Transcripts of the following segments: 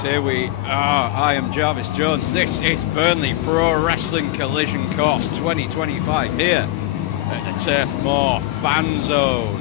folks, here we are. I am Jarvis Jones. This is Burnley Pro Wrestling Collision Course 2025 here at the Turf Moor Fan Zone.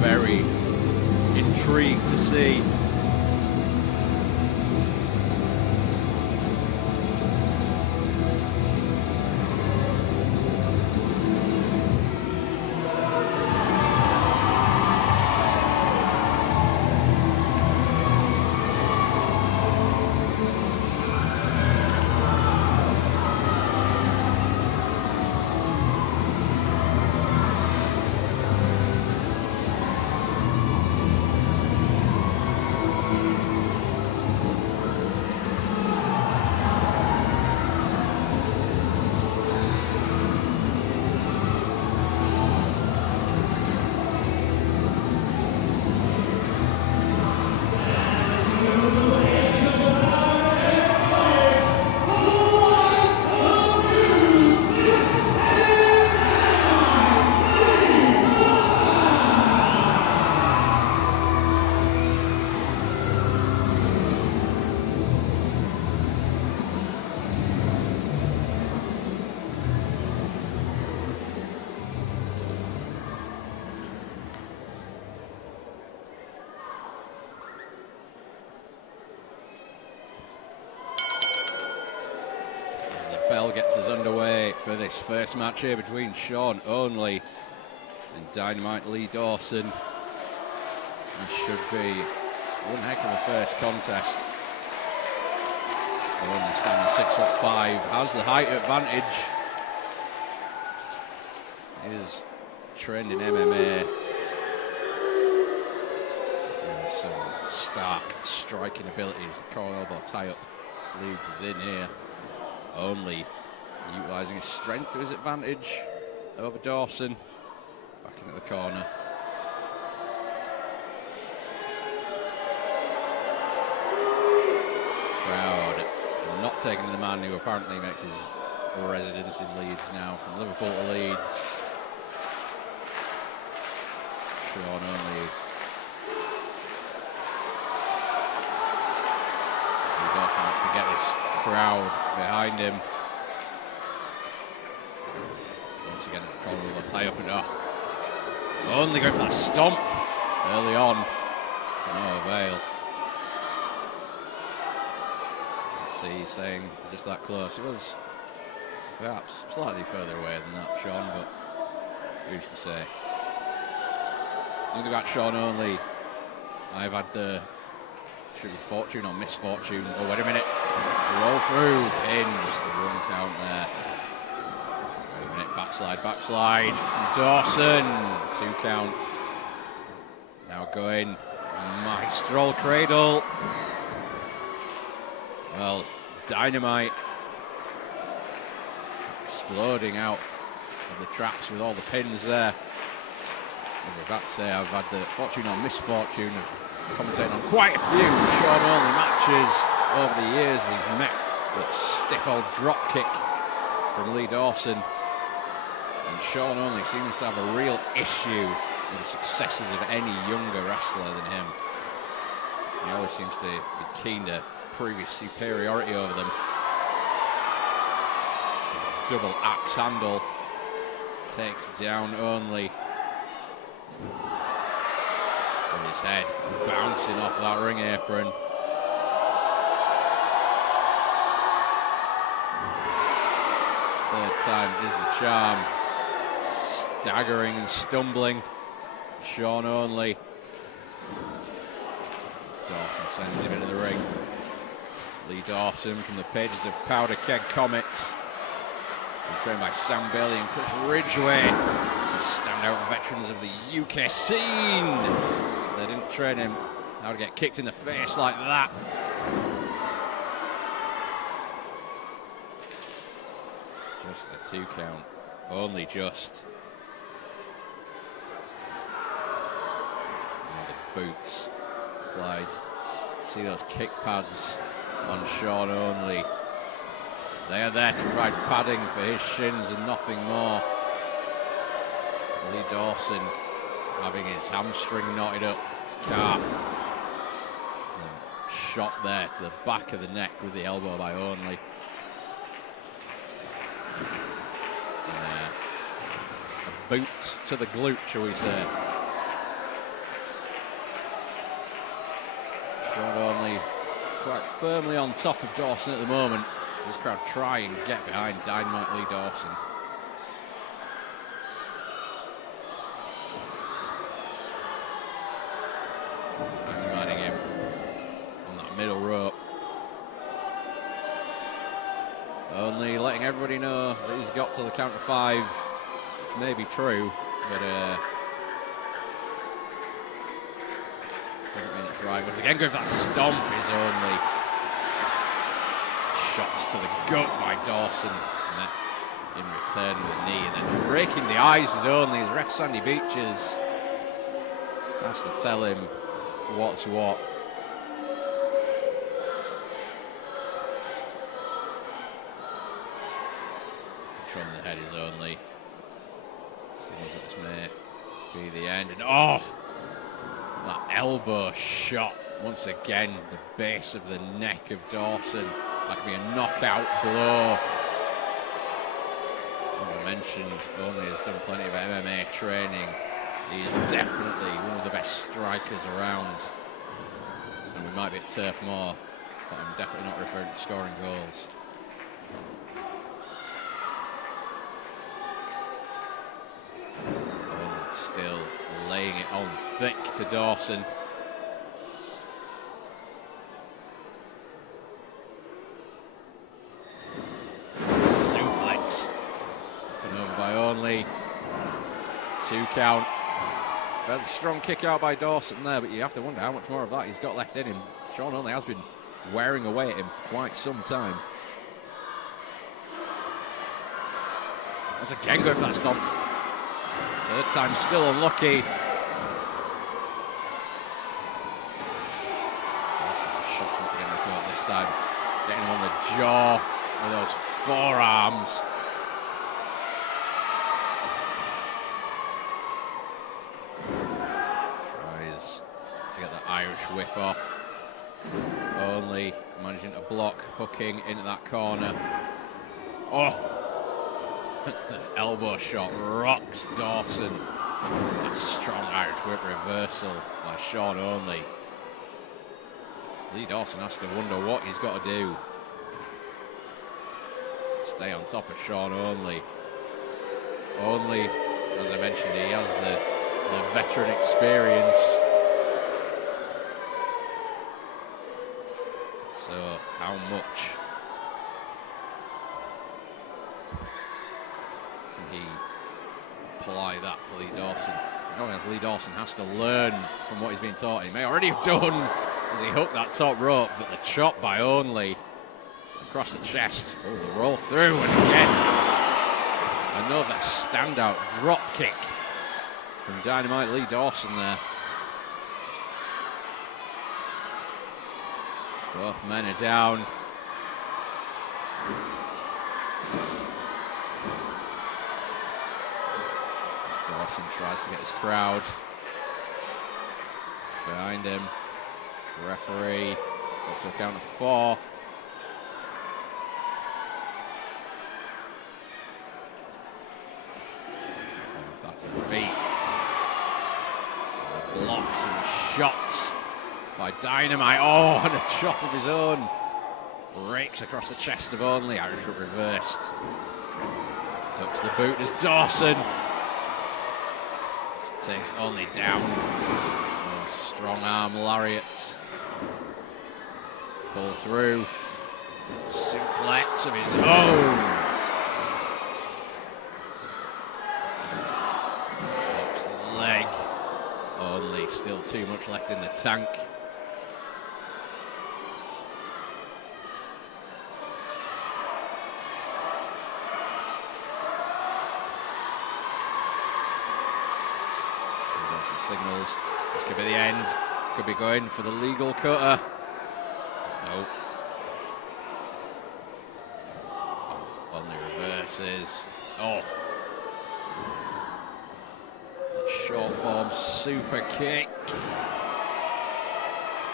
Very intrigued to see. Bell gets us underway for this first match here between Sean Only and Dynamite Lee Dawson. This should be one heck of a first contest. Only standing 6'5", has the height advantage. He is trained in MMA. And some stark striking abilities. The corner elbow tie-up leads us in here. Only utilising his strength to his advantage over Dawson. Back into the corner. Crowd not taking the man who apparently makes his residence in Leeds now, from Liverpool to Leeds. Sean Only. Dawson wants to get this crowd behind him. Once again at the corner, we'll tie up and Only going for that stomp early on to no avail. Let's see, he's saying just that close. He was perhaps slightly further away than that, Sean, but who's to say? Something about Sean Only. I've had the should be fortune or misfortune. Oh, wait a minute. Roll through. Pins. The 1 count there. Wait a minute. Backslide. Dawson. 2 count. Now going. Maestral cradle. Well, Dynamite exploding out of the traps with all the pins there. As I was about to say, I've had the fortune or misfortune of commentating on quite a few Sean Only matches over the years. He's met that stiff old drop kick from Lee Dawson. And Sean Only seems to have a real issue with the successes of any younger wrestler than him. He always seems to be keen to prove his superiority over them. There's a double axe handle. Takes down Only. With his head bouncing off that ring apron. Third time is the charm. Staggering and stumbling. Sean Only. Dawson sends him into the ring. Lee Dawson from the pages of Powder Keg Comics. Trained by Sam Bailey and Chris Ridgway. Standout veterans of the UK scene. They didn't train him how to get kicked in the face like that. Just a 2 count. Only just. And the boots applied. See those kick pads on Sean Only. They are there to provide padding for his shins and nothing more. Lee Dawson having his hamstring knotted up, his calf. And shot there to the back of the neck with the elbow by Only. A boot to the glute, shall we say. Sean Only quite firmly on top of Dawson at the moment. This crowd try and get behind Dynamite Lee Dawson. Hangmanning him on that middle rope. Only letting everybody know that he's got to the count of 5, which may be true, but doesn't mean it's right. Once again, going for that stomp is Only. Shots to the gut by Dawson, and then in return with a knee, and then breaking the eyes is Only as ref Sandy Beaches has to tell him what's what. Controlling the head is Only. Seems that this may be the end, and oh, that elbow shot once again, the base of the neck of Dawson. That could be a knockout blow. As I mentioned, Only has done plenty of MMA training. He is definitely one of the best strikers around. And we might be at Turf Moor, but I'm definitely not referring to scoring goals. Only still laying it on thick to Dawson. Only 2 count. Fairly strong kick out by Dawson there, but you have to wonder how much more of that he's got left in him. Sean Only has been wearing away at him for quite some time. Once again going for that stomp. Third time still unlucky. Dawson shots once again the court this time. Getting him on the jaw with those forearms. To get that Irish whip off. Only managing to block, hooking into that corner. Oh! Elbow shot rocks Dawson. That strong Irish whip reversal by Sean Only. Lee Dawson has to wonder what he's got to do to stay on top of Sean Only. Only, as I mentioned, he has the veteran experience. So how much can he apply that to Lee Dawson? As Lee Dawson has to learn from what he's been taught. He may already have done as he hooked that top rope, but the chop by Only across the chest. Oh, the roll through, and again, another standout drop kick from Dynamite Lee Dawson there. Both men are down. Dawson tries to get his crowd behind him. The referee up to a count of 4. Back to the feet. And the blocks and shots by Dynamite. Oh, and a chop of his own. Rakes across the chest of Only. Irish whip reversed. Ducks the boot as Dawson takes Only down. Oh, strong arm lariat. Pull through. Suplex of his own. Locks the leg. Only still too much left in the tank. Signals. This could be the end. Could be going for the legal cutter. No. Only reverses. Oh. That short form super kick.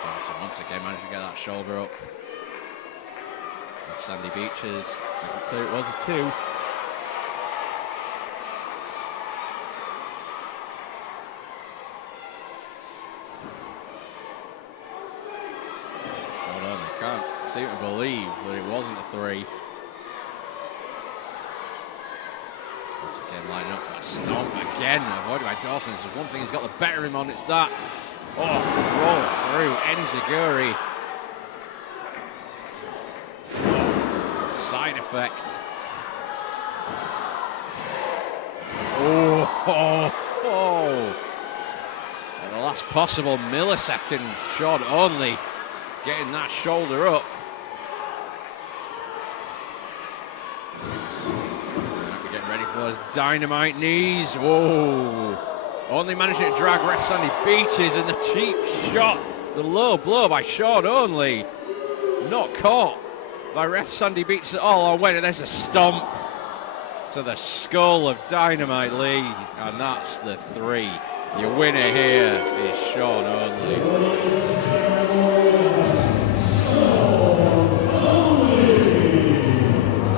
Dawson once again managed to get that shoulder up. Sandy Beaches. Clear it was a 2. Seem to believe that it wasn't a 3. Once again lining up for that stomp again, avoided by Dawson. There's one thing he's got the better of him on, it's that. Oh, roll through, Enziguri. Oh, side effect. Oh. At the last possible millisecond, Sean Only getting that shoulder up. Getting ready for those Dynamite knees. Whoa. Only managing to drag Ref Sandy Beaches, and the cheap shot, the low blow by Sean Only. Not caught by Ref Sandy Beaches at all. Oh, wait, there's a stomp to the skull of Dynamite Lee, and that's the 3. Your winner here is Sean Only.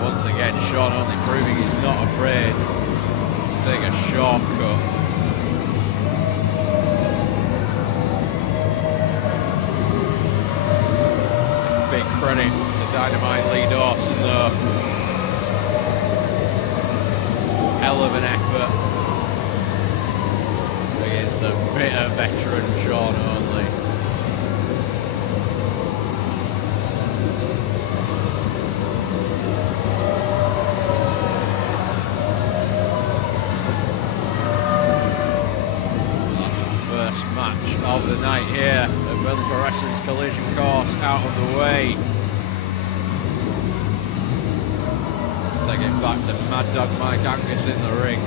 Once again, Sean Only proving he's not afraid to take a shortcut. Big credit to Dynamite Lee Dawson though. Hell of an effort against the bitter veteran Sean Only. Match of the night here at Burnley Pro Wrestling's collision course out of the way. Let's take it back to Mad Dog Mike Angus in the ring.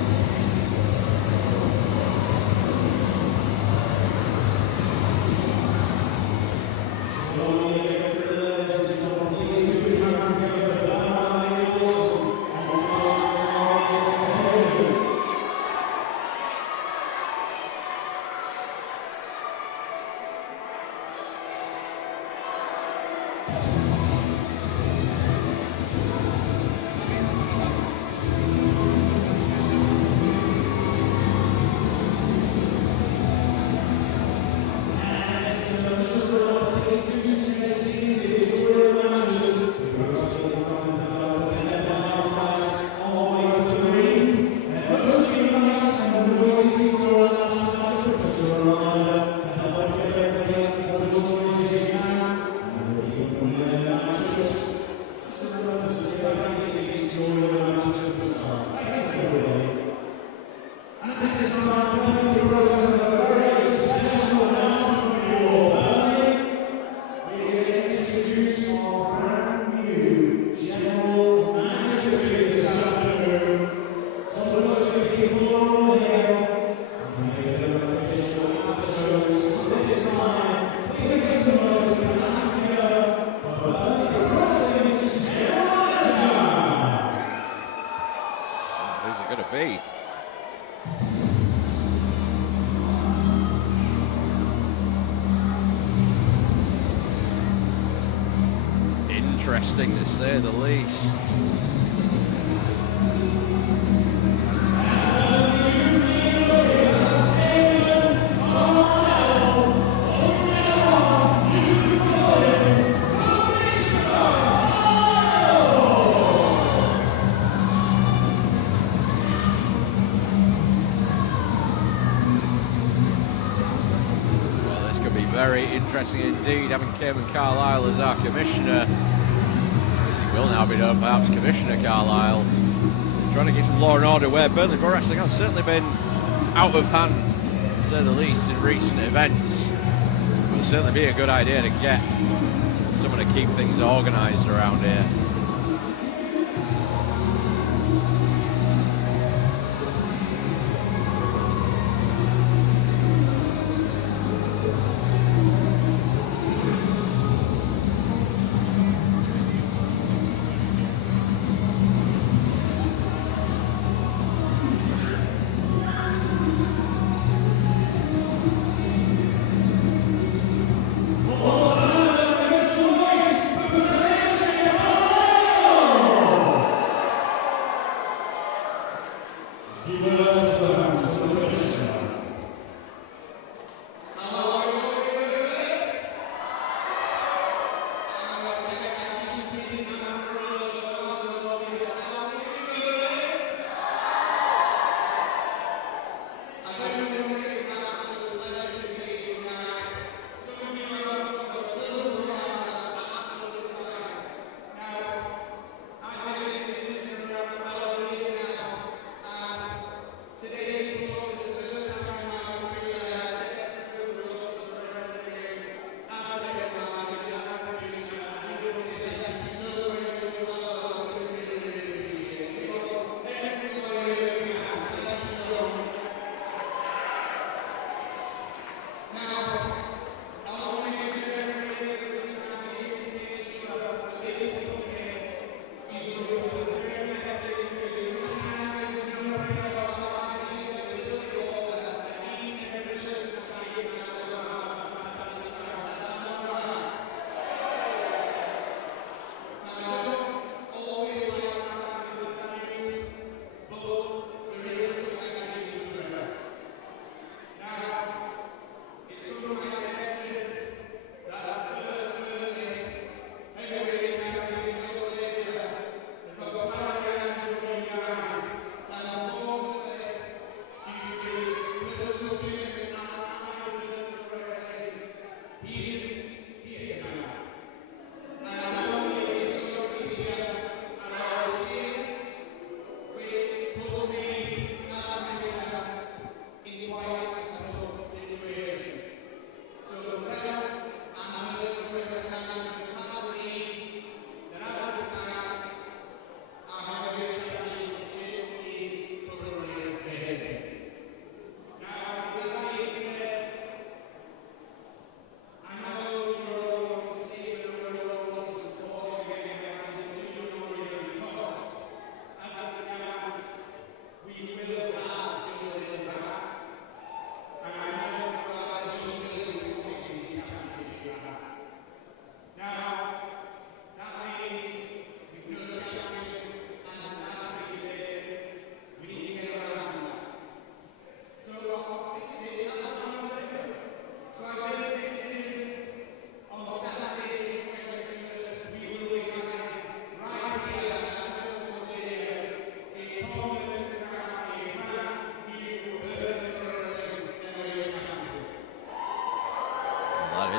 interesting to say the least. Very interesting indeed, having Cayman Carlisle as our commissioner. As he will now be known, perhaps, Commissioner Carlisle. Trying to keep some law and order where Burnley Pro Wrestling has certainly been out of hand, to say the least, in recent events. It will certainly be a good idea to get someone to keep things organised around here.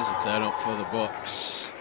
A turn up for the Bucks.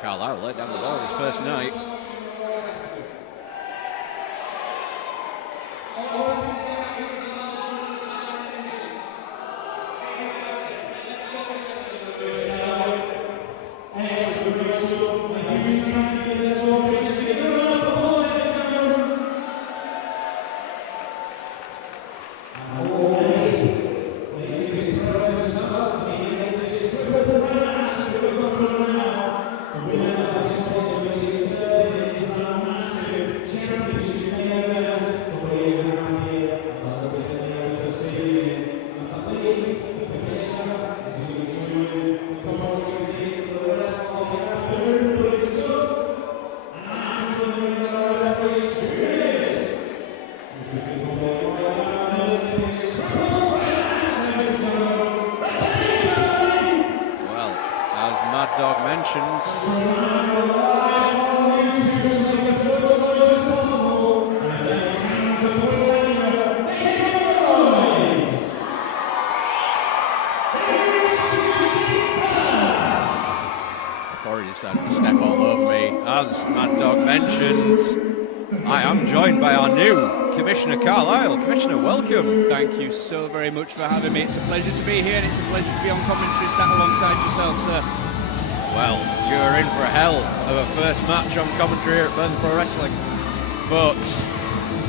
Carlisle let down the law his first night. Thank you so very much for having me. It's a pleasure to be here, and it's a pleasure to be on commentary sat alongside yourself, sir. Well, you're in for a hell of a first match on commentary here at Burnley Pro Wrestling. Folks,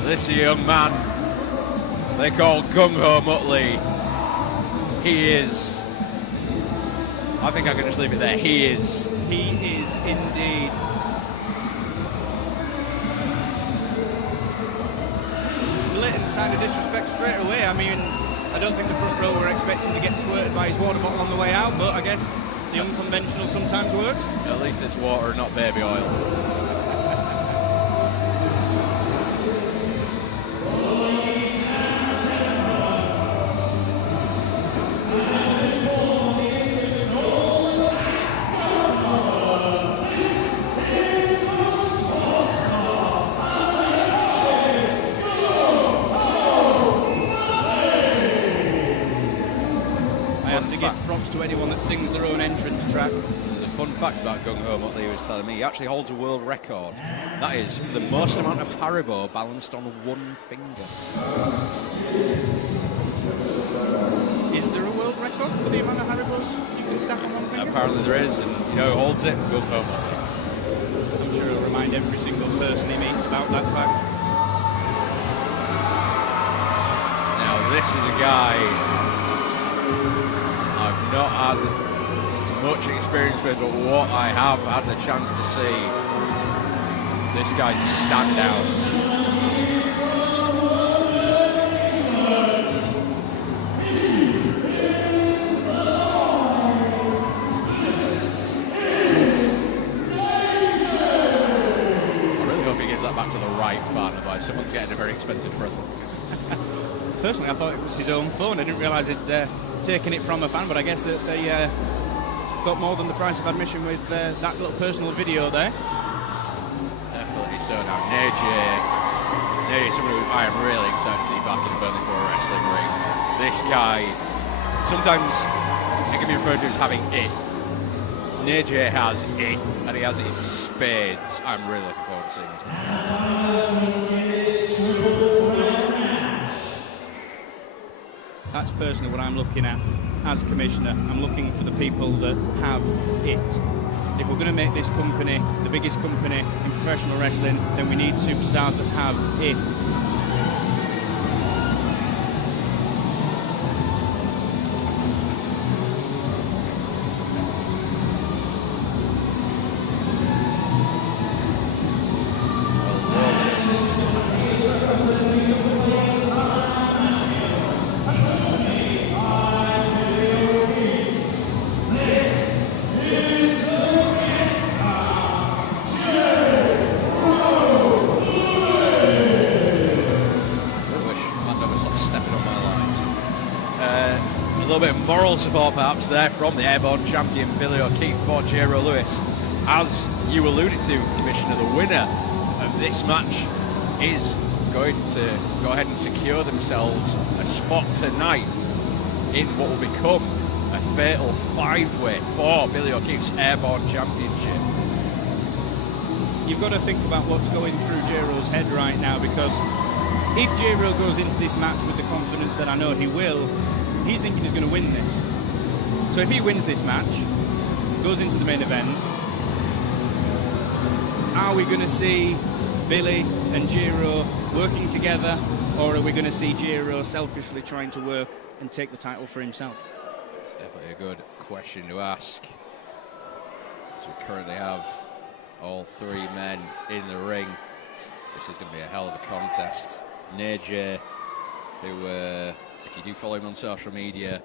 this is a young man they call Gung Ho Muttley. He is... I think I can just leave it there. He is. He is indeed. Blatant sign of disrespect straight away. I mean, I don't think the front row were expecting to get squirted by his water bottle on the way out, but I guess the unconventional sometimes works. At least it's water, not baby oil. To anyone that sings their own entrance track. There's a fun fact about Gung Ho Muttley he was telling me. He actually holds a world record. That is for the most amount of Haribo balanced on one finger. Is there a world record for the amount of Haribos you can stack on one finger? Apparently there is, and you know who holds it? Gung Ho Muttley. I'm sure he'll remind every single person he meets about that fact. Now this is a guy I've not had much experience with, but what I have had the chance to see, this guy's a standout. I really hope he gives that back to the right fan, otherwise someone's getting a very expensive present. Personally, I thought it was his own phone. I didn't realise he'd taken it from a fan, but I guess that they got more than the price of admission with that little personal video there. Definitely so. Now, Nadjei is somebody who I am really excited to see back in the Burnley Pro Wrestling ring. This guy, sometimes it can be referred to as having it. Nadjei has it, and he has it in spades. I'm really looking forward to seeing this one. That's personally what I'm looking at as commissioner. I'm looking for the people that have it. If we're going to make this company the biggest company in professional wrestling, then we need superstars that have it. little support perhaps there from the Airborne champion Billy O'Keefe for Jeyrow Lewis. As you alluded to, Commissioner, the winner of this match is going to go ahead and secure themselves a spot tonight in what will become a fatal 5-way for Billy O'Keefe's Airborne Championship. You've got to think about what's going through Jeyrow's head right now, because if Jeyrow goes into this match with the confidence that I know he will, he's thinking he's going to win this. So if he wins this match, goes into the main event, are we going to see Billy and Jeyrow working together, or are we going to see Jeyrow selfishly trying to work and take the title for himself? It's definitely a good question to ask. So we currently have all three men in the ring. This is going to be a hell of a contest. Nadjei, who, if you do follow him on social media,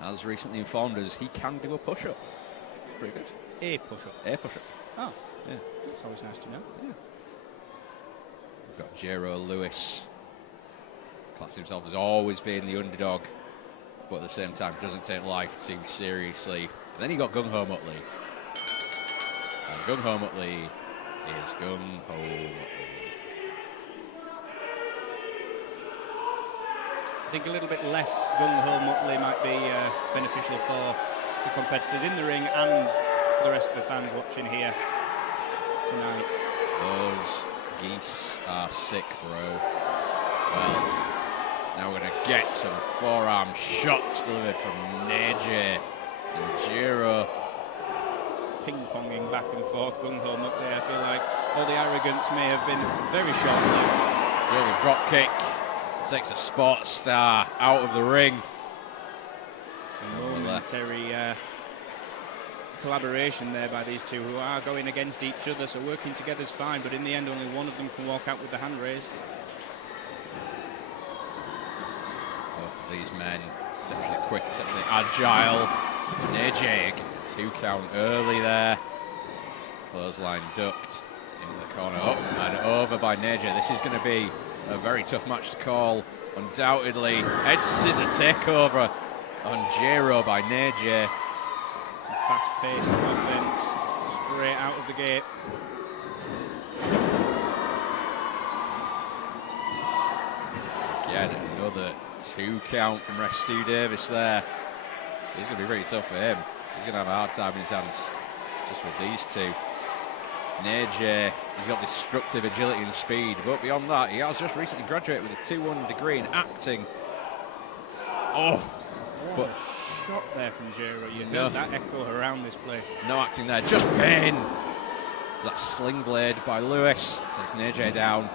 has recently informed us he can do a push-up. It's pretty good. A push-up? A push-up. Oh, yeah. It's always nice to know. Yeah. We've got Jeyrow Lewis. Class himself as always being the underdog, but at the same time doesn't take life too seriously. And then you got Gung Ho Muttley. And Gung Ho Muttley is Gung Ho Muttley. I think a little bit less Gung Ho Muttley might be beneficial for the competitors in the ring and the rest of the fans watching here tonight. Those geese are sick, bro. Well, now we're going to get some forearm shots delivered from Nadjei and Jiro. Ping-ponging back and forth, Gung Ho Muttley. I feel like all the arrogance may have been very short-lived. Dirty drop kick. Takes a sports star out of the ring. Momentary collaboration there by these two, who are going against each other, so working together is fine, but in the end only one of them can walk out with the hand raised. Both of these men exceptionally quick, exceptionally agile. Nadjei getting a 2 count early there. Clothesline ducked into the corner, up and over by Nadjei. This is going to be a very tough match to call, undoubtedly. Head scissor takeover on Jeyrow by Nadjei. Fast-paced offense, straight out of the gate. Again, another 2 count from Stu Davis there. He's going to be really tough for him. He's going to have a hard time in his hands just with these two. Nadjei, he's got destructive agility and speed, but beyond that, he has just recently graduated with a 2-1 degree in acting. Oh, what a shot there from Jiro. You heard that echo around this place. No acting there, just pain. There's that sling blade by Lewis. Takes Nadjei down.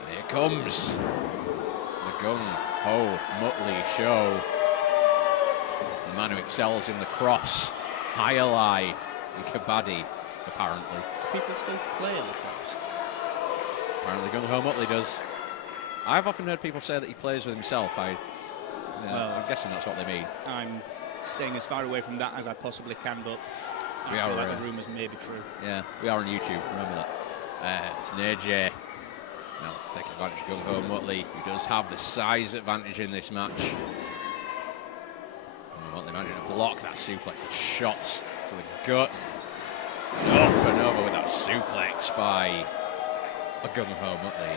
And here comes the Gung Ho Muttley show. The man who excels in the cross, Highlight, and Kabaddi. Apparently. Do people still play lacrosse? Apparently Gung Ho Muttley does. I've often heard people say that he plays with himself. I'm guessing that's what they mean. I'm staying as far away from that as I possibly can, but I feel like the rumours may be true. Yeah, we are on YouTube, remember that. It's Nadjei. Now let's take advantage of Gung Ho Muttley, who does have the size advantage in this match. Muttley managing to block that suplex, the shots to the gut. Up and over with that suplex by Gung Ho Muttley.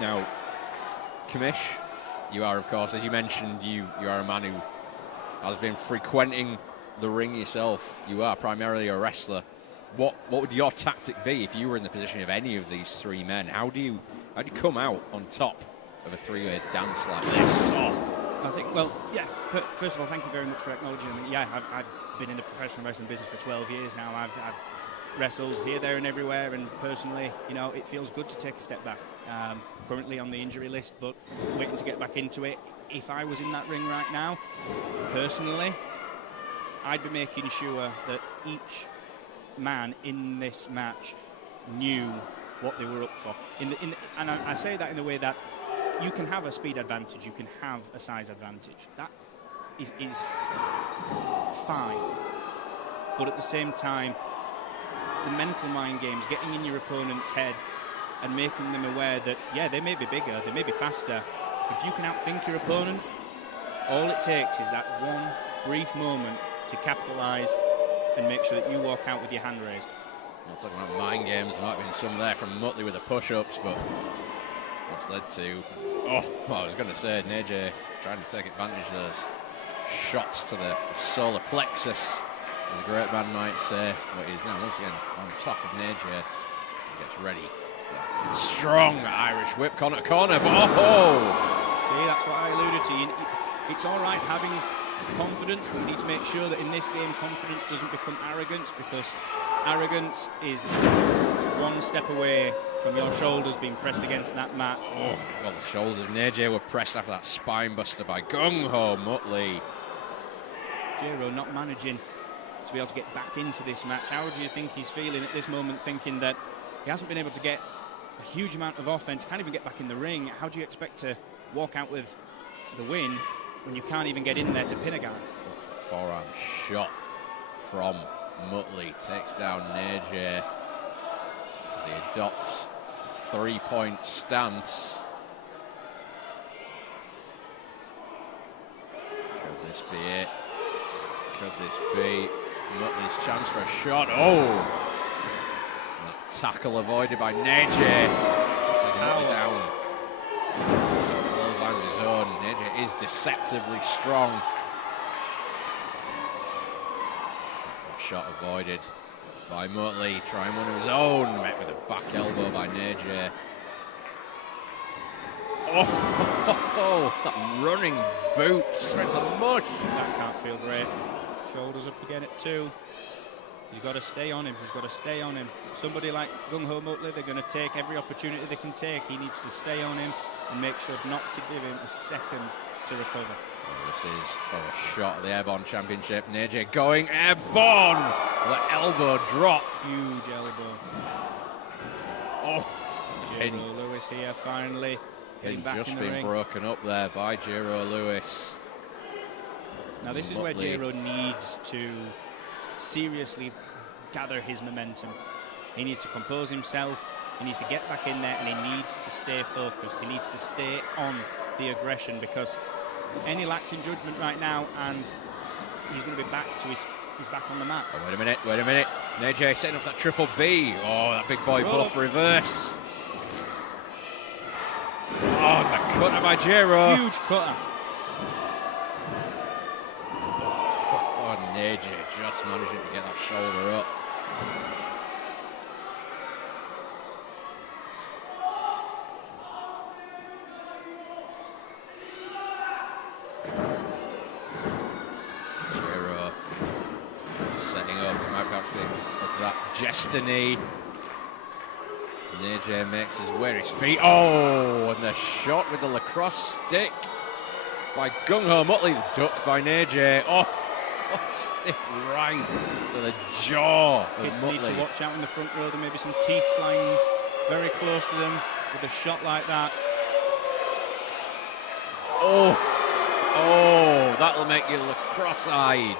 Now, Commish, you are, of course, as you mentioned, you are a man who has been frequenting the ring yourself. You are primarily a wrestler. What would your tactic be if you were in the position of any of these three men? How do you come out on top of a three-way dance like this? I think, well, yeah, but first of all, thank you very much for acknowledging me. Yeah, I've been in the professional wrestling business for 12 years now. I've wrestled here, there, and everywhere, and personally, you know, it feels good to take a step back. Currently on the injury list, but waiting to get back into it. If I was in that ring right now, personally, I'd be making sure that each man in this match knew what they were up for. And I say that in the way that you can have a speed advantage, you can have a size advantage. That is fine. But at the same time, the mental mind games, getting in your opponent's head and making them aware that, yeah, they may be bigger, they may be faster, but if you can outthink your opponent, All it takes is that one brief moment to capitalise and make sure that you walk out with your hand raised. Not talking about mind games, there might have been some there from Muttley with the push-ups, but what's led to... Oh, well, I was going to say, Nadjei trying to take advantage of those shots to the solar plexus, as a great man might say, but he's now once again on top of Nadjei as he gets ready. Yeah. Strong Irish whip, corner to corner, but oh! See, that's what I alluded to. It's all right having confidence, but we need to make sure that in this game confidence doesn't become arrogance, because arrogance is one step away from your shoulders being pressed against that mat. Oh, well, the shoulders of Nadjei were pressed after that spine buster by Gung Ho Muttley. Jeyrow not managing to be able to get back into this match. How do you think he's feeling at this moment, thinking that he hasn't been able to get a huge amount of offense, can't even get back in the ring? How do you expect to walk out with the win when you can't even get in there to pin a guy? Forearm shot from Muttley takes down Nadjei as he adopts a 3-point stance. Could this be it? Could this be Muttley's chance for a shot? Oh! That tackle avoided by Nadjei. Taking Muttley down. So close line of his own. Nadjei is deceptively strong. Shot avoided by Muttley, trying one of his own, met with a back elbow by Nadjei. Oh, that running boot straight to the mush. That can't feel great. Shoulders up again at 2. He's got to stay on him. He's got to stay on him. Somebody like Gung Ho Muttley, they're going to take every opportunity they can take. He needs to stay on him and make sure not to give him a second to recover. This is for a shot at the Airborne Championship. Nadjei going airborne. The elbow drop. Huge elbow. Oh, Jeyrow Lewis here finally getting back just in the been ring. broken up there by Jeyrow Lewis. Now this is where Jeyrow needs to seriously gather his momentum. He needs to compose himself. He needs to get back in there, and he needs to stay focused. He needs to stay on the aggression, because any lapse in judgment right now, and he's going to be back to his back on the mat. Oh, wait a minute. Nadjei setting up that triple B. Oh, that big boy buff reversed. Oh, the cutter by Jiro. Huge cutter. Oh, Nadjei just managing to get that shoulder up. Look at that Destiny. Nadjei makes his wear his feet. Oh, and the shot with the lacrosse stick by Gung Ho Muttley. The duck by Nadjei. Oh, stiff right to the jaw of Kids Muttley. need to watch out in the front row. There may be some teeth flying very close to them with a shot like that. Oh, that'll make you look cross-eyed.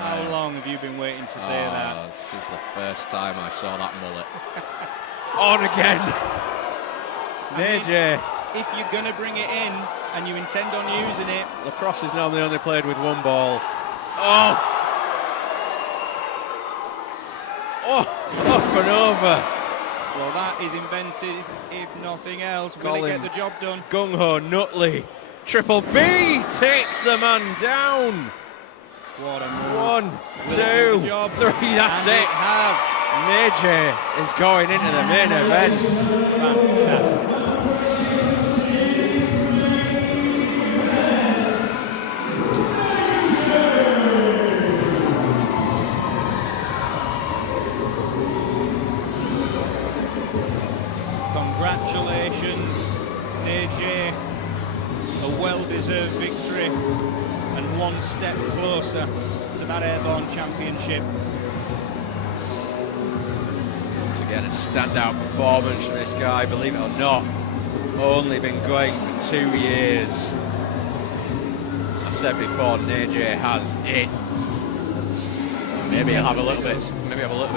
How long have you been waiting to say that? This is the first time I saw that mullet. On again. Nadjei. If you're going to bring it in and you intend on using it. Lacrosse is normally only played with one ball. Oh, up and over. Well, that is invented, if nothing else. Will it get the job done? Gung Ho Muttley. Triple B takes the man down. What a move. 1, 2, 3, that's and it. It has. Nadjei is going into the main event. Fantastic. Congratulations, Nadjei. A well-deserved victory. And one step closer to that Airborne Championship. Once again, a standout performance from this guy, believe it or not. Only been going for 2 years. I said before, Nadjei has it. Maybe he'll have a little bit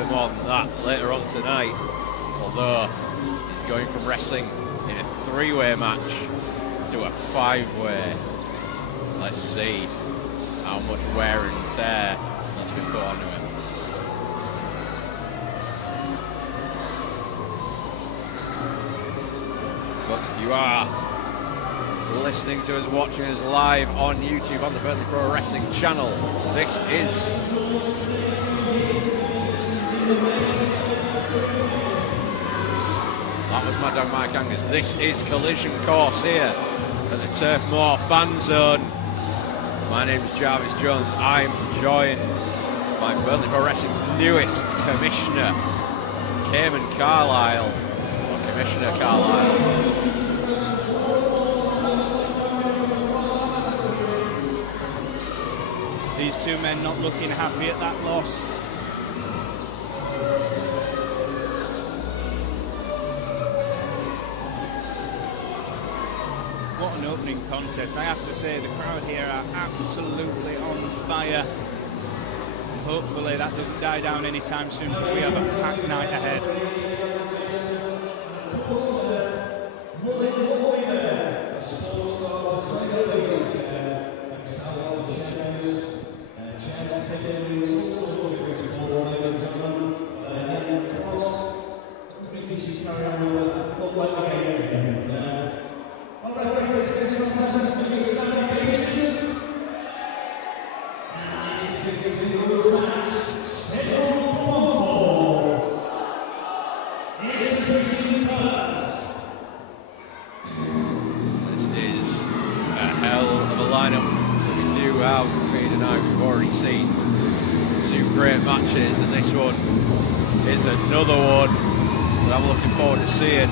more than that later on tonight. Although he's going from wrestling in a 3-way match to a 5-way. Let's see how much wear and tear that's been put onto him. Folks, if you are listening to us, watching us live on YouTube on the Burnley Pro Wrestling channel, this is that was Mad Dog Mike Angus. This is Collision Course here at the Turf Moor Fan Zone. My name is Jarvis Jones. I'm joined by Burnley Pro Wrestling's newest commissioner, Cayman Carlisle, or Commissioner Carlisle. These two men not looking happy at that loss. What an opening contest. I have to say the crowd here are absolutely on fire. Hopefully that doesn't die down anytime soon because we have a packed night ahead. And this one is another one that I'm looking forward to seeing.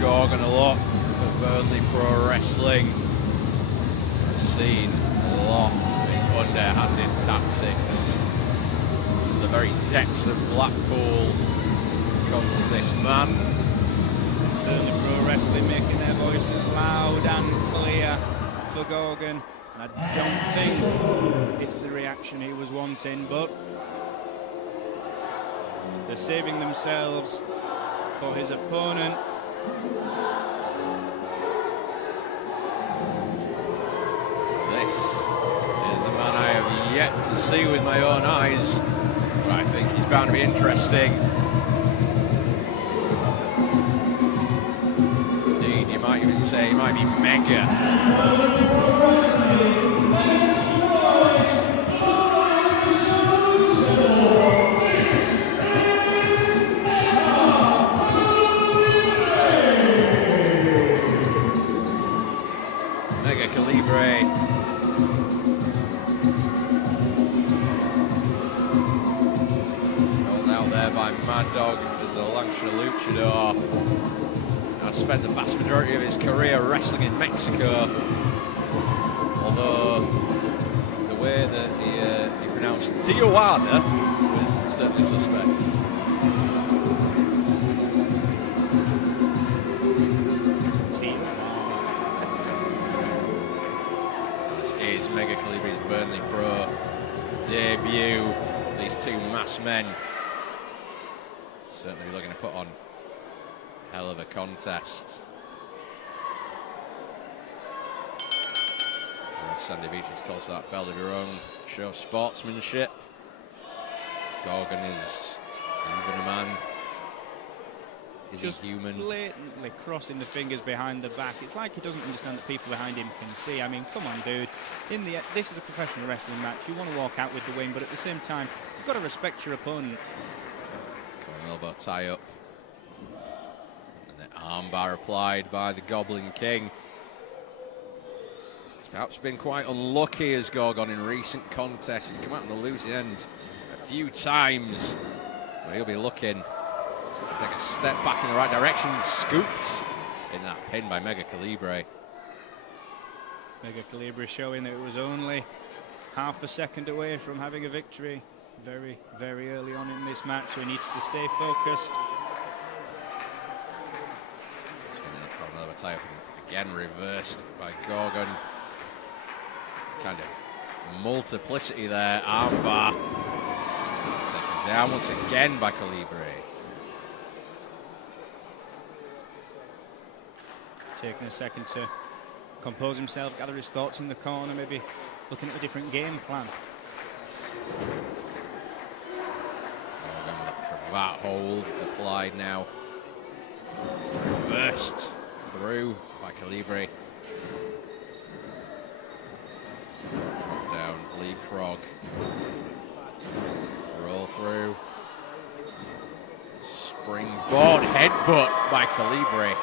Gorgon a lot for Burnley Pro Wrestling. I've seen a lot of his underhanded tactics. From the very depths of Blackpool comes this man. Burnley Pro Wrestling making their voices loud and clear for Gorgon. And I don't think it's the reaction he was wanting, but they're saving themselves for his opponent. This is a man I have yet to see with my own eyes, but I think he's bound to be interesting. Indeed, you might even say he might be mega. Calibbre. Held out there by Mad Dog as the Lancashire Luchador. Now spent the vast majority of his career wrestling in Mexico. Although the way that he pronounced Tijuana was certainly suspect. Mega Calibri's Burnley Pro debut. These two masked men certainly looking to put on a hell of a contest. Sandy Beach is close to that bell of your own. Show sportsmanship. Gorgon is even a man. Is just he human? Blatantly crossing the fingers behind the back. It's like he doesn't understand that people behind him can see. I mean, come on, dude. This is a professional wrestling match. You want to walk out with the win, but at the same time, you've got to respect your opponent. Elbow tie up. And the armbar applied by the Goblin King. He's perhaps been quite unlucky as Gorgon in recent contests. He's come out on the losing end a few times. But he'll be looking to take a step back in the right direction. Scooped in that pin by Mega Calibbre. Mega Calibbre showing that it was only half a second away from having a victory very, very early on in this match, so he needs to stay focused. It's going to probably another tie up, again reversed by Gorgon. Kind of multiplicity there, armbar. Taken down once again by Colibri. Taking a second to compose himself, gather his thoughts in the corner, maybe looking at a different game plan. Gorgon with a cravat hold applied now. Reversed through by Colibri. Drop down, leapfrog. Roll through. Springboard headbutt by Colibri.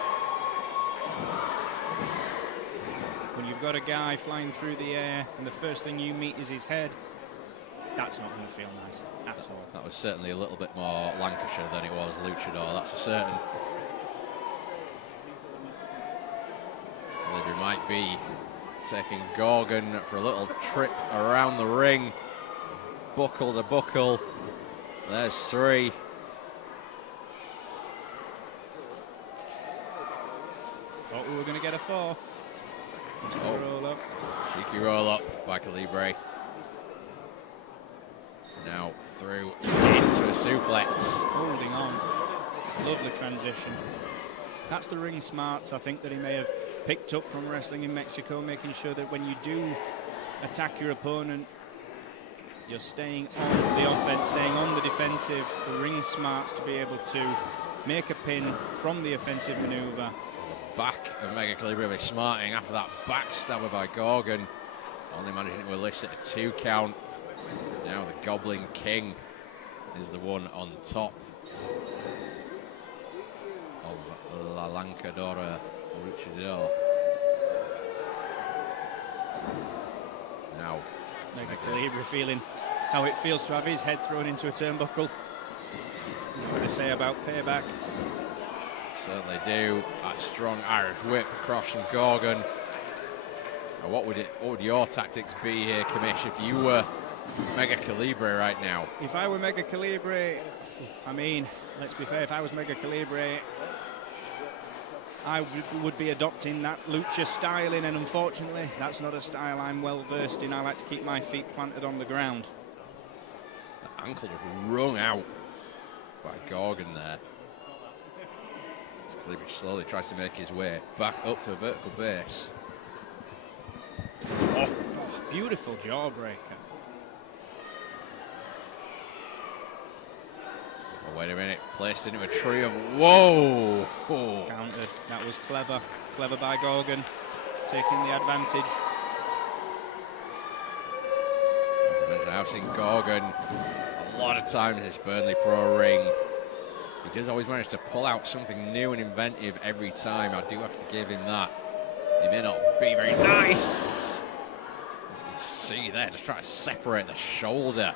When you've got a guy flying through the air and the first thing you meet is his head, that's not going to feel nice at all. That was certainly a little bit more Lancashire than it was Luchador, that's for certain. Colibri might be taking Gorgon for a little trip around the ring. Buckle to buckle. There's three. Thought we were going to get a fourth. Oh. Roll up. Cheeky roll up by Colibri. Now through into a suplex. Holding on. Lovely transition. That's the ring smarts, I think, that he may have picked up from wrestling in Mexico, making sure that when you do attack your opponent, you're staying on the offense, staying on the defensive. The ring smarts to be able to make a pin from the offensive maneuver. Back of Mega Colibri be smarting after that backstabber by Gorgon. Only managing to elicit a 2 count. Now the Goblin King is the one on top of La Lancadora Luchador. Now Mega Calibbre feeling how it feels to have his head thrown into a turnbuckle. What do they say about payback? Certainly do. A strong Irish whip across from Gorgon. Now what would your tactics be here, Commish, if you were Mega Calibbre right now? If I were Mega Calibbre, I mean, let's be fair, if I was Mega Calibbre, I would be adopting that lucha styling, and unfortunately, that's not a style I'm well versed in. I like to keep my feet planted on the ground. The ankle just wrung out by Gorgon there. As Calibri slowly tries to make his way back up to a vertical base. Oh, beautiful jawbreaker. Oh, wait a minute, placed into a tree of... Whoa! Oh. Countered. That was clever. Clever by Gorgon, taking the advantage. As I mentioned, I've seen Gorgon a lot of times in this Burnley Pro ring. He does always manage to pull out something new and inventive every time. I do have to give him that. He may not be very nice. As you can see there, just trying to separate the shoulder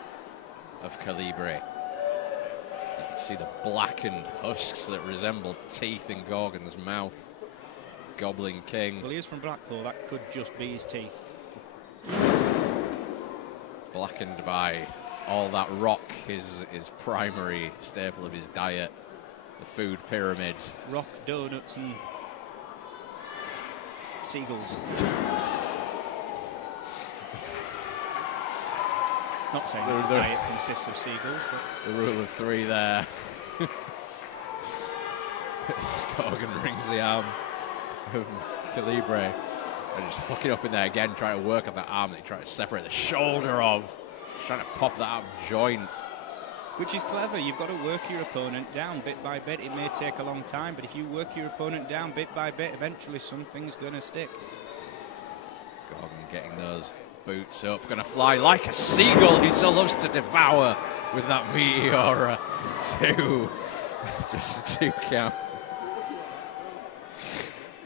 of Calibri. You can see the blackened husks that resemble teeth in Gorgon's mouth. Goblin King. Well, he is from Blackpool. That could just be his teeth. Blackened by all that rock, his primary staple of his diet, the food pyramid. Rock, donuts, and seagulls. Not saying that his diet consists of seagulls, but... The rule of 3 there. Gorgon rings the arm of Calibri and just hooking up in there again, trying to work on that arm that he tried to separate the shoulder of. He's trying to pop that up joint. Which is clever. You've got to work your opponent down bit by bit. It may take a long time, but if you work your opponent down bit by bit, eventually something's going to stick. Gorgon getting those boots up, going to fly like a seagull he so loves to devour with that Meteora. 2. Just a 2 count.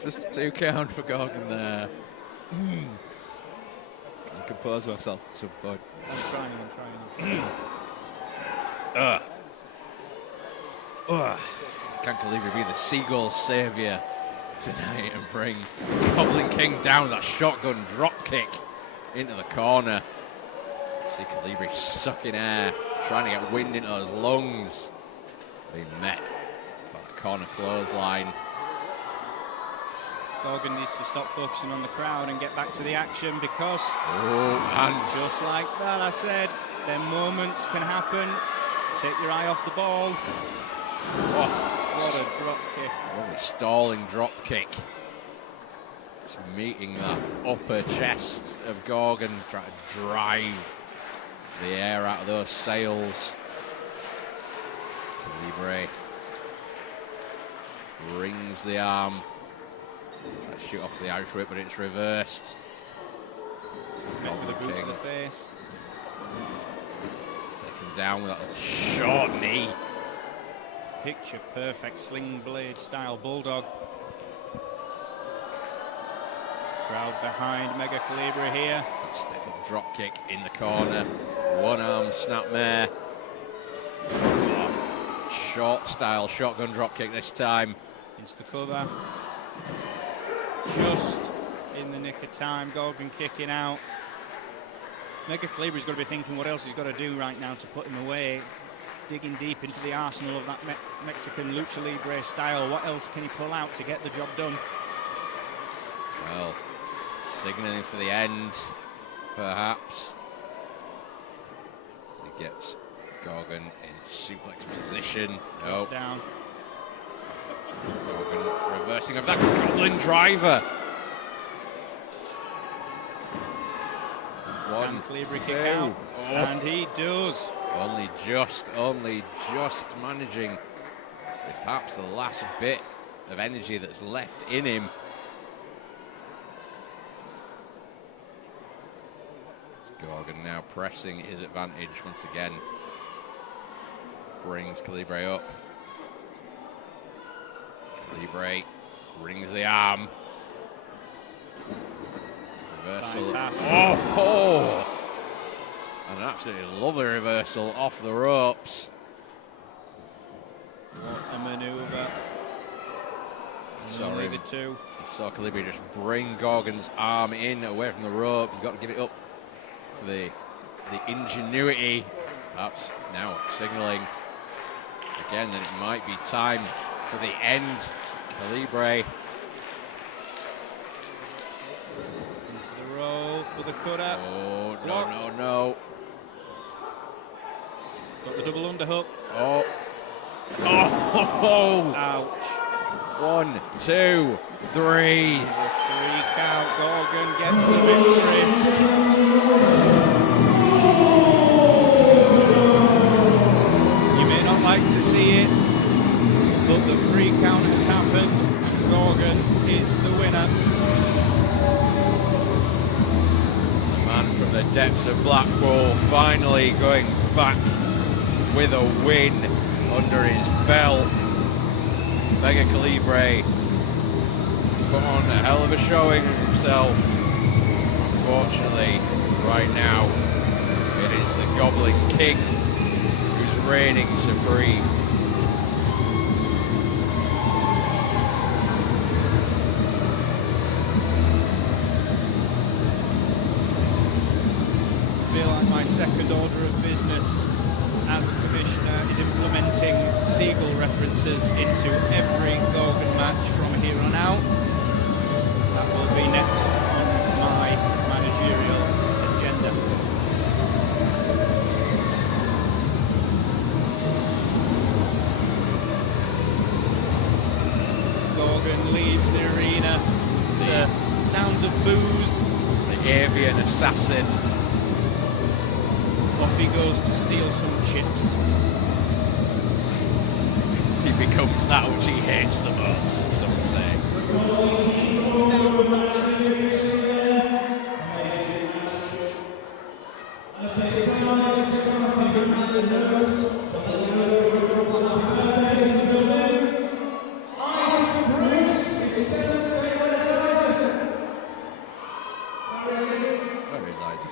Just a 2 count for Gorgon there. I'll compose myself at some point. I'm trying. Can Calibbre be the Seagull saviour tonight and bring Goblin King down with that shotgun drop kick into the corner? See Calibbre sucking air, trying to get wind into those lungs. Being met by the corner clothesline. Gorgon needs to stop focusing on the crowd and get back to the action because, and just like that, I said, then moments can happen. Take your eye off the ball. What a drop kick. What a stalling drop kick. It's meeting that upper chest of Gorgon, trying to drive the air out of those sails. Calibbre rings the arm. Tries to shoot off the Irish whip, but it's reversed. Got with a boot to the face. Taken down with that short knee. Picture perfect sling blade style bulldog. Crowd behind Mega Calibbre here. That step up drop kick in the corner. One arm snapmare. Short style shotgun drop kick this time. Into the cover. Just in the nick of time, Gorgon kicking out. Mega Calibre's got to be thinking what else he's got to do right now to put him away. Digging deep into the arsenal of that Mexican lucha libre style. What else can he pull out to get the job done? Well, signaling for the end, perhaps. As he gets Gorgon in suplex position. Nope. Down. Gorgon reversing of that Goblin driver. One, Calibbre two. kick out. Oh. And he does. Only just managing, with perhaps the last bit of energy that's left in him. It's Gorgon now pressing his advantage once again. Brings Calibbre up. Calibbre rings the arm. Reversal. Oh! An absolutely lovely reversal off the ropes. What a manoeuvre. Sorry. Leave it to. Saw Calibbre just bring Gorgon's arm in away from the rope. You've got to give it up for the ingenuity. Perhaps now signaling again that it might be time for the end. Calibbre into the roll for the cutter. Oh, Blocked. no. Got the double underhook. Oh. Ouch. 1, 2, 3. The 3 count. Gorgon gets the victory. You may not like to see it, but the 3 count has happened. Gorgon is the winner. The man from the depths of Blackpool finally going back with a win under his belt. Mega Calibbre put on a hell of a showing himself. Unfortunately, right now, it is the Goblin King who's reigning supreme. I feel like my second order of business as commissioner is implementing Seagull references into every Gorgon match from here on out. That will be next on my managerial agenda. As Gorgon leaves the arena, the sounds of booze. The avian assassin. Off he goes to steal some chips. He becomes that which he hates the most, some say. Where is Isaac?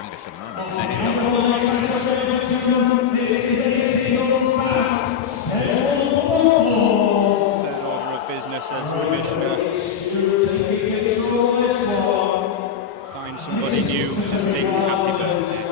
Angus, a man of many talents. Third order of business as Commissioner. Find somebody new to sing happy birthday.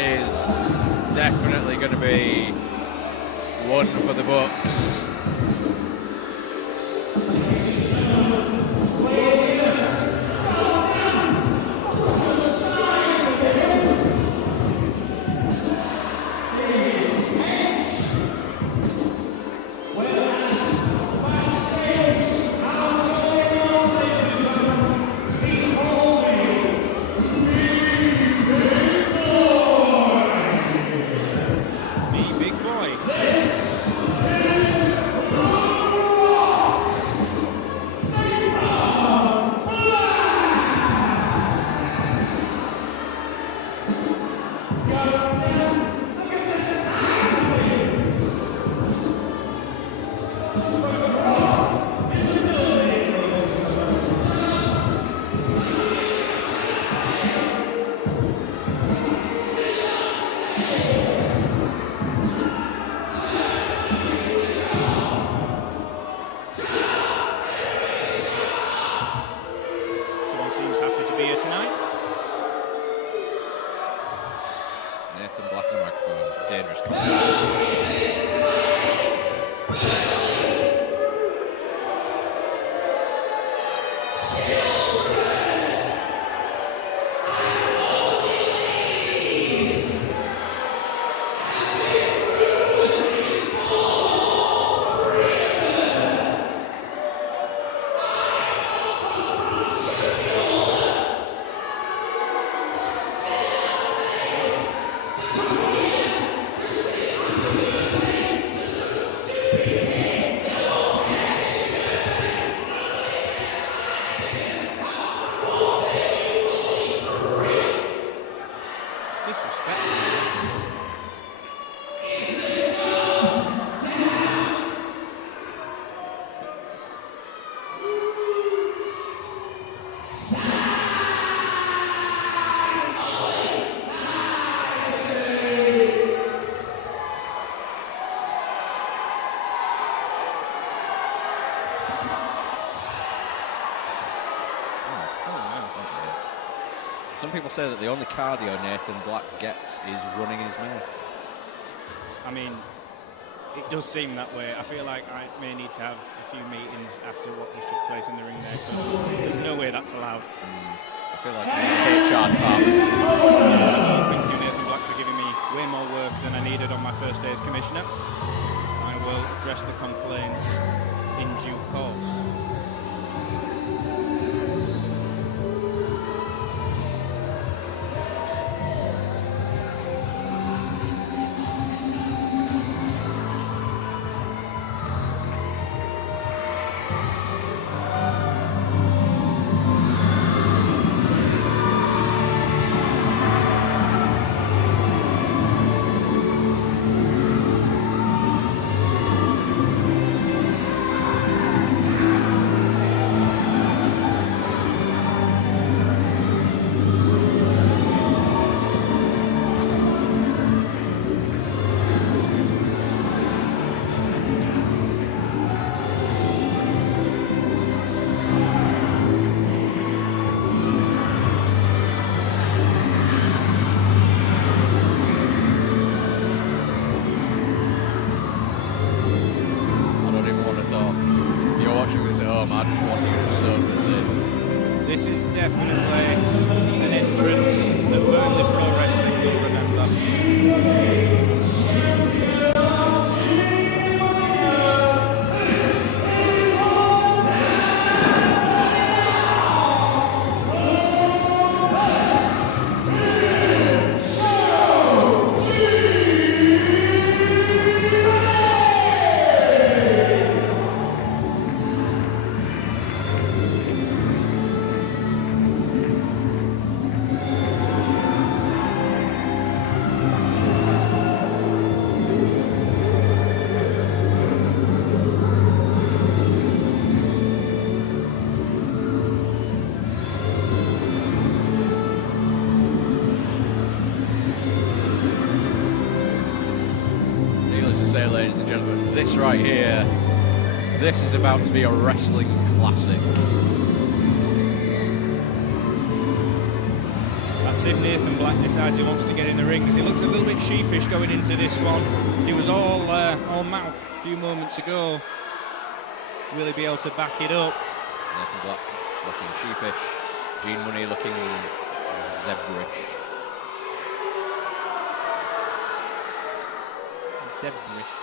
Is definitely going to be one for the books. Some people say that the only cardio Nathan Black gets is running his mouth. I mean, it does seem that way. I feel like I may need to have a few meetings after what just took place in the ring there, because there's no way that's allowed. I feel like HR department. Thank you, Nathan Black, for giving me way more work than I needed on my first day as Commissioner. I will address the complaints in due course. I just want you to soak this in. This is definitely an entrance that Burnley Pro Wrestling will remember. this right here. This is about to be a wrestling classic. That's if Nathan Black decides he wants to get in the ring, because he looks a little bit sheepish going into this one. He was all mouth a few moments ago. Will he be able to back it up? Nathan Black looking sheepish. Gene Munny looking zebrish. Zebrish.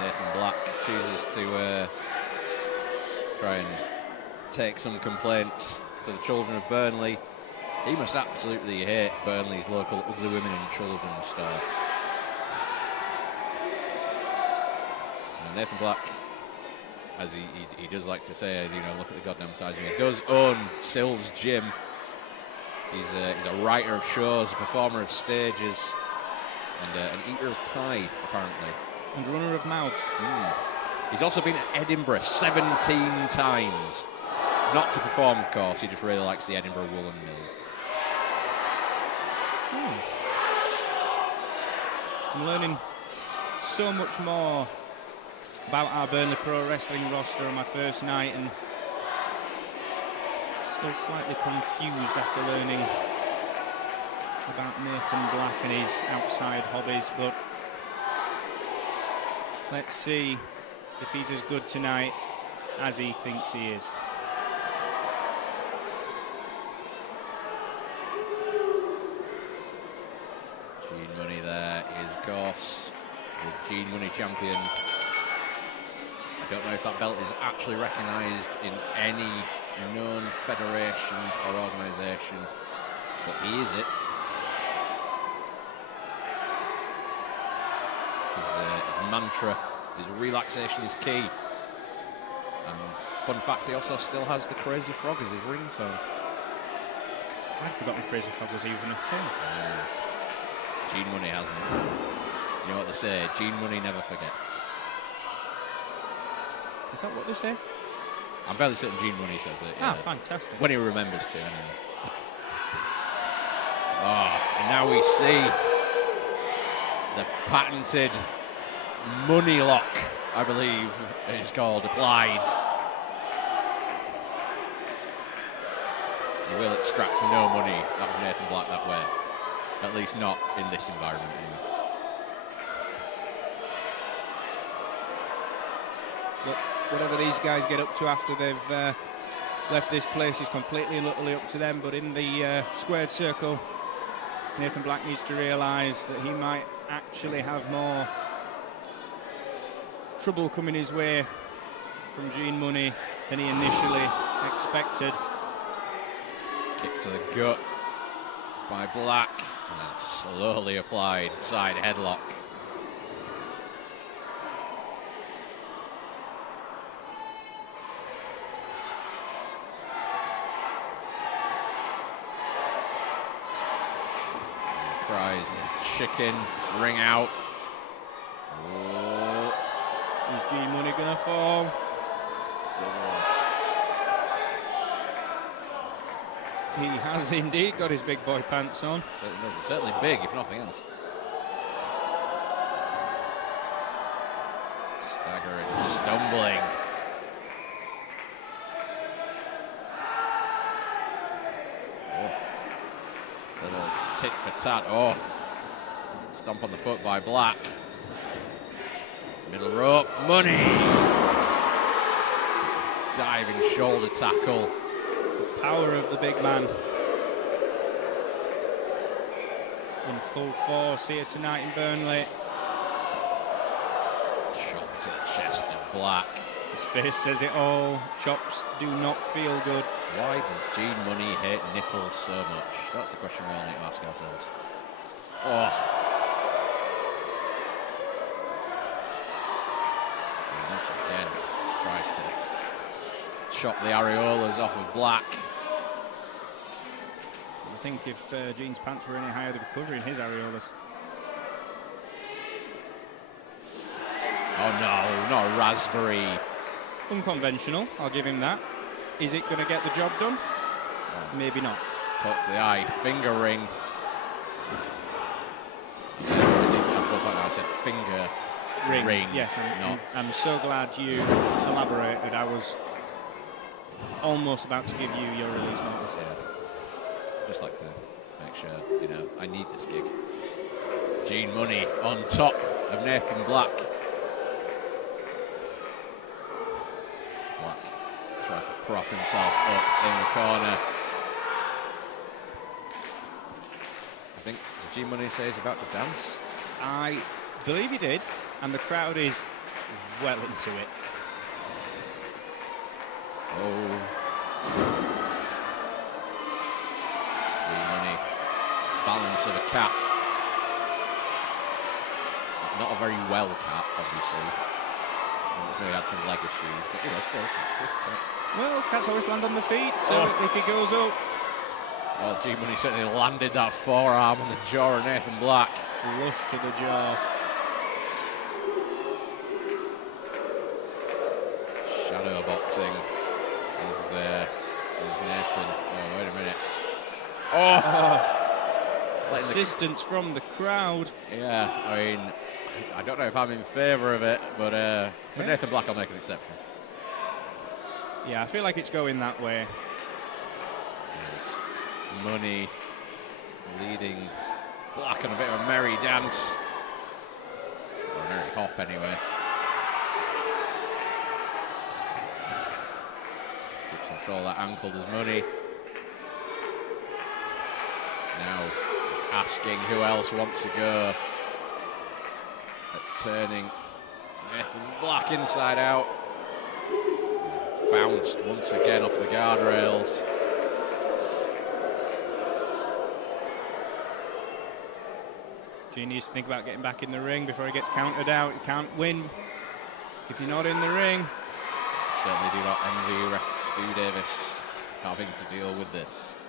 Nathan Black chooses to try and take some complaints to the children of Burnley. He must absolutely hate Burnley's local ugly women and children store. And Nathan Black, as he does like to say, you know, look at the goddamn size of him. He does own Sylv's Gym. He's a writer of shows, a performer of stages, and an eater of pie, apparently. And runner of mouths. He's also been at Edinburgh 17 times. Not to perform, of course, he just really likes the Edinburgh Woolen Mill. I'm learning so much more about our Burnley Pro Wrestling roster on my first night, and still slightly confused after learning about Nathan Black and his outside hobbies, but let's see if he's as good tonight as he thinks he is. Gene Munny there is, of course, the Gene Munny champion. I don't know if that belt is actually recognised in any known federation or organisation, but he is it. His mantra is relaxation is key. And fun fact, he also still has the Crazy Frog as his ringtone. I'd forgotten Crazy Frog was even a thing. Gene Munny hasn't. You know what they say, Gene Munny never forgets. Is that what they say? I'm fairly certain Gene Munny says it. Ah, fantastic. When he remembers to, anyway. And now we see the patented money lock, I believe it's called, applied. You will extract no money out of Nathan Black that way. At least not in this environment anyway. Look, whatever these guys get up to after they've left this place is completely and utterly up to them, but in the squared circle, Nathan Black needs to realise that he might actually have more trouble coming his way from Gene Munny than he initially expected. Kick to the gut by Black, and then slowly applied side headlock. Cries chicken, ring out. Oh. Is Gene Munny gonna fall? He has indeed got his big boy pants on. Certainly big, if nothing else. Staggering, stumbling. Little tit for tat. Oh, stomp on the foot by Black. Middle rope, Munny. Diving shoulder tackle. The power of the big man in full force here tonight in Burnley. Chop to the chest of Black. His face says it all. Chops do not feel good. Why does Gene Munny hate nipples so much? That's the question we all need to ask ourselves. Oh. And once again, tries to chop the areolas off of Black. I think if Gene's pants were any higher, they'd be covering his areolas. Oh no, not a raspberry. Unconventional, I'll give him that. Is it going to get the job done? Maybe not. Hook to the eye, finger ring. I said finger ring. Yes, I'm so glad you elaborated. I was almost about to give you your release notice. Yeah. Just like to make sure, you know, I need this gig. Gene Munny on top of Nathan Black. Black tries to prop himself up in the corner. I think Gene Munny says about to dance. I believe he did, and the crowd is well into it. Oh. Gene Munny, balance of a cat. Not a very well cat, obviously. He's maybe had some leg issues, but you know, still. Well, cats always land on the feet, so if he goes up. Well, Gene Munny certainly landed that forearm on the jaw of Nathan Black. Flush to the jaw. Shadow boxing. Is Nathan. Oh, wait a minute. Oh! Assistance from the crowd. Yeah, I mean, I don't know if I'm in favour of it, but for Nathan Black, I'll make an exception. Yeah, I feel like it's going that way. There's Munny leading Black on a bit of a merry dance. Or a merry hop, anyway. Keeps control of that ankle, does Munny. Now, just asking who else wants to go. At turning Nathan Black inside out. Bounced once again off the guardrails. Gene needs to think about getting back in the ring before he gets counted out. You can't win if you're not in the ring. Certainly do not envy ref Stu Davis having to deal with this.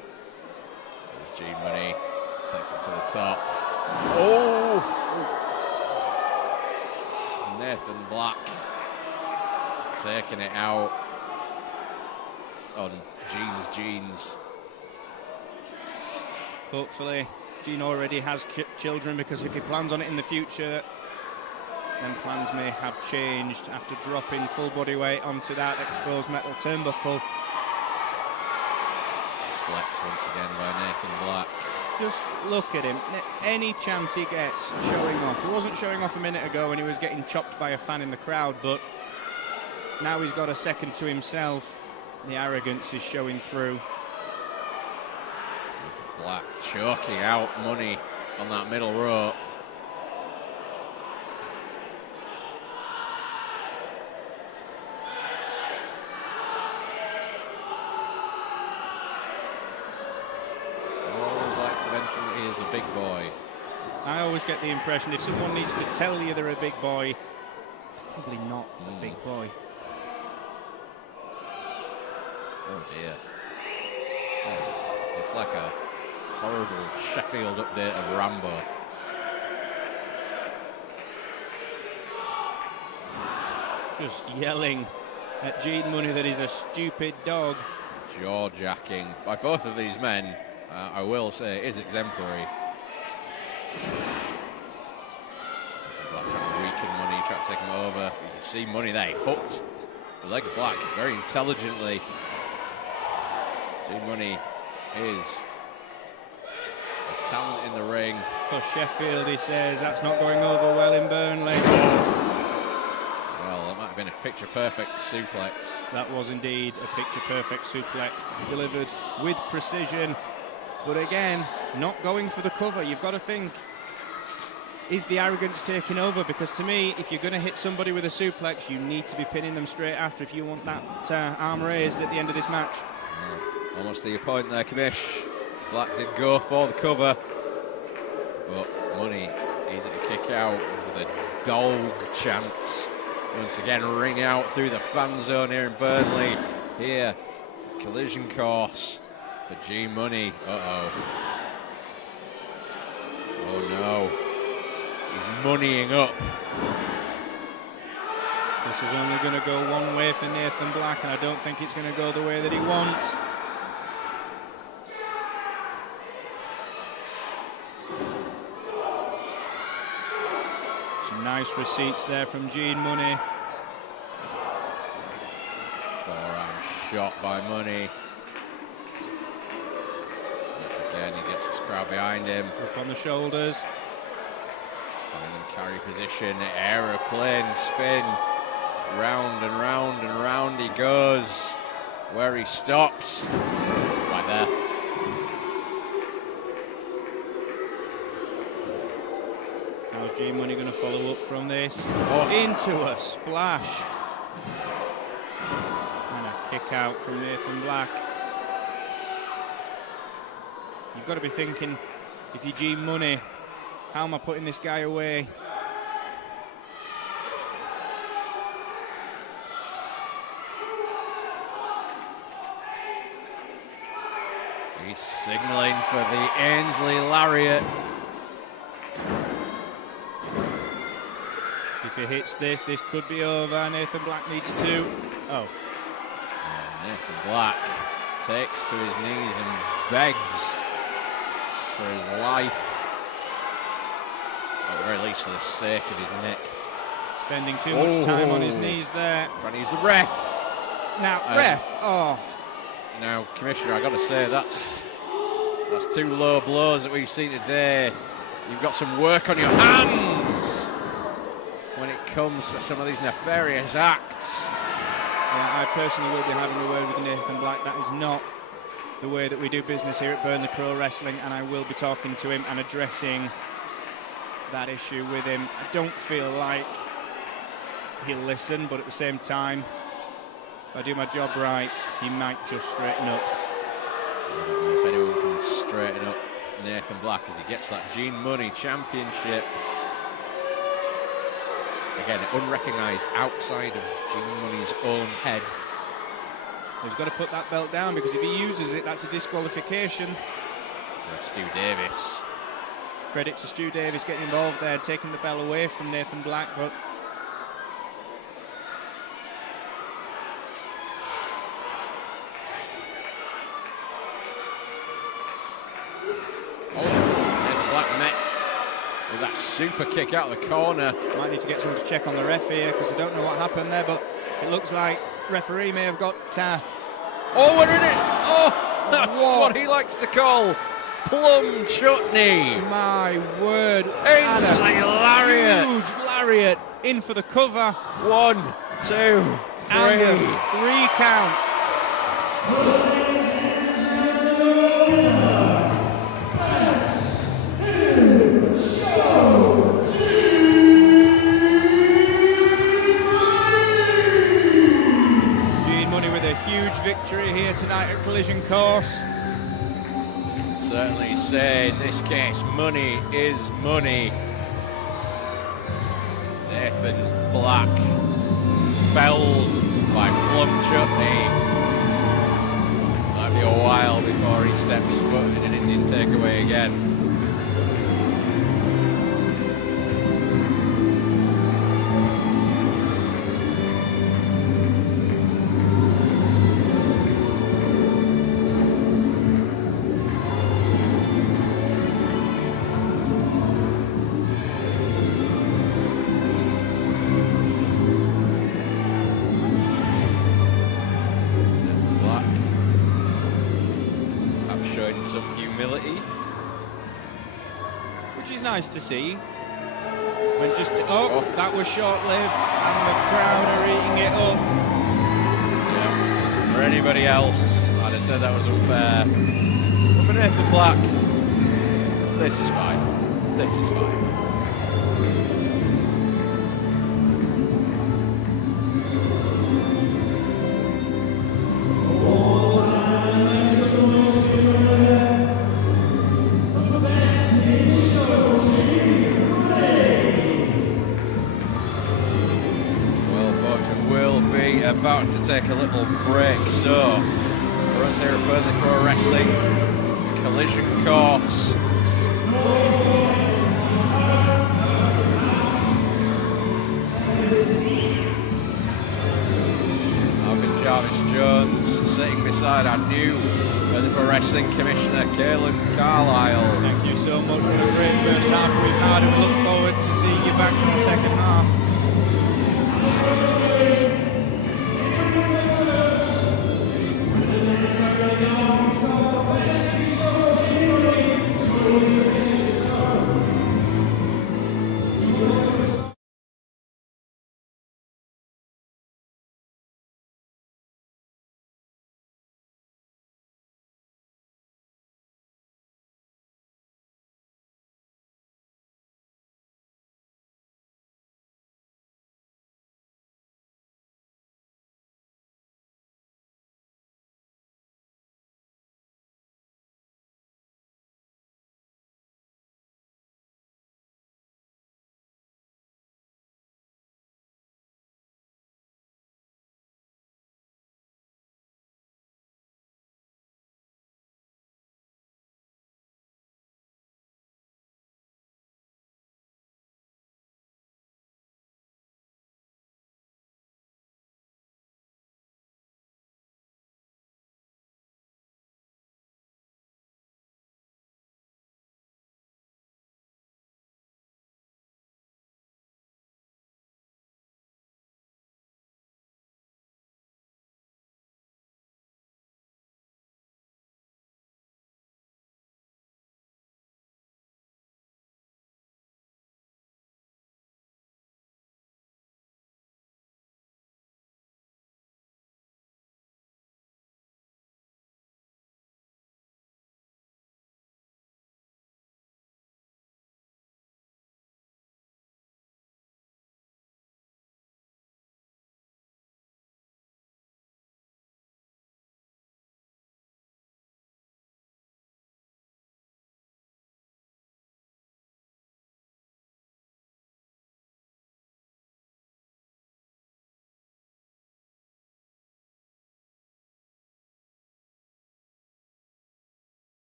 There's Gene Munny, takes it to the top. Oh! Nathan Black taking it out on Gene's jeans. Hopefully, Gene already has children, because if he plans on it in the future, then plans may have changed after dropping full body weight onto that exposed metal turnbuckle. Flex once again by Nathan Black. Just look at him. Any chance he gets showing off. He wasn't showing off a minute ago when he was getting chopped by a fan in the crowd, but now he's got a second to himself. The arrogance is showing through. Black choking out Munny on that middle rope. Always likes to mention that he is a big boy. I always get the impression if someone needs to tell you they're a big boy, they're probably not a big boy. Oh dear. Oh, it's like a horrible Sheffield update of Rambo. Just yelling at Gene Munny that he's a stupid dog. Jaw-jacking by both of these men, I will say, is exemplary. Black trying to weaken Munny, trying to take him over. You can see Munny there, he hooked the leg of Black very intelligently. Gene Munny is a talent in the ring. For Sheffield, he says, that's not going over well in Burnley. Well, that might have been a picture-perfect suplex. That was indeed a picture-perfect suplex, delivered with precision. But again, not going for the cover. You've got to think, is the arrogance taking over? Because to me, if you're going to hit somebody with a suplex, you need to be pinning them straight after if you want that arm raised at the end of this match. Almost to your point there, Kamish. Black did go for the cover, but Munny easy to kick out as the dog chants once again ring out through the fan zone here in Burnley. Here, collision course for Gene Munny. Uh-oh. Oh no. He's moneying up. This is only going to go one way for Nathan Black, and I don't think it's going to go the way that he wants. Nice receipts there from Gene Munny. Forearm shot by Munny. Once again, he gets his crowd behind him. Up on the shoulders. Find them carry position, aeroplane spin. Round and round and round he goes. Where he stops. Right there. How's Gene Munny going to follow up from this? Oh. Into a splash. And a kick out from Nathan Black. You've got to be thinking, if you're Gene Munny, how am I putting this guy away? He's signalling for the Ainsley Lariat. If he hits this, this could be over. Nathan Black needs to. Oh. Nathan Black takes to his knees and begs for his life. At the very least, for the sake of his neck. Spending too much time on his knees there. Trying to use the ref. Now, ref. Oh. Now, Commissioner, I got to say that's two low blows that we've seen today. You've got some work on your hands when it comes to some of these nefarious acts. Yeah, I personally will be having a word with Nathan Black. That is not the way that we do business here at Burnley Pro Wrestling, and I will be talking to him and addressing that issue with him. I don't feel like he'll listen, but at the same time, if I do my job right, he might just straighten up. I don't know if anyone can straighten up Nathan Black as he gets that Gene Munny Championship. Again, unrecognised outside of Gene Munny's own head. He's got to put that belt down, because if he uses it, that's a disqualification. And Stu Davis. Credit to Stu Davis getting involved there, taking the belt away from Nathan Black, but Nathan Black met with that super kick out of the corner. might need to get someone to check on the ref here, because I don't know what happened there, but it looks like referee may have got Oh, we're in it! Oh, that's what he likes to call plum chutney. my word. Ainsley Lariat. Huge lariat in for the cover. 1, 2, 3. And a 3 count. Gene Munny with a huge victory here tonight at Collision Course. Certainly say in this case, money is money. Nathan Black felled by plum chutney. Might be a while before he steps foot in an Indian takeaway again. Nice to see. When that was short-lived, and the crowd are eating it up. Yeah. For anybody else, I'd have said that was unfair. But for Nathan Black, this is fine. This is fine. About to take a little break, so for us here at Burnley Pro Wrestling, Collision Course. I've been Jarvis Jones, sitting beside our new Burnley Pro Wrestling Commissioner Caelan Carlisle. Thank you so much. What a great first half we've had, and we look forward to seeing you back for the second half.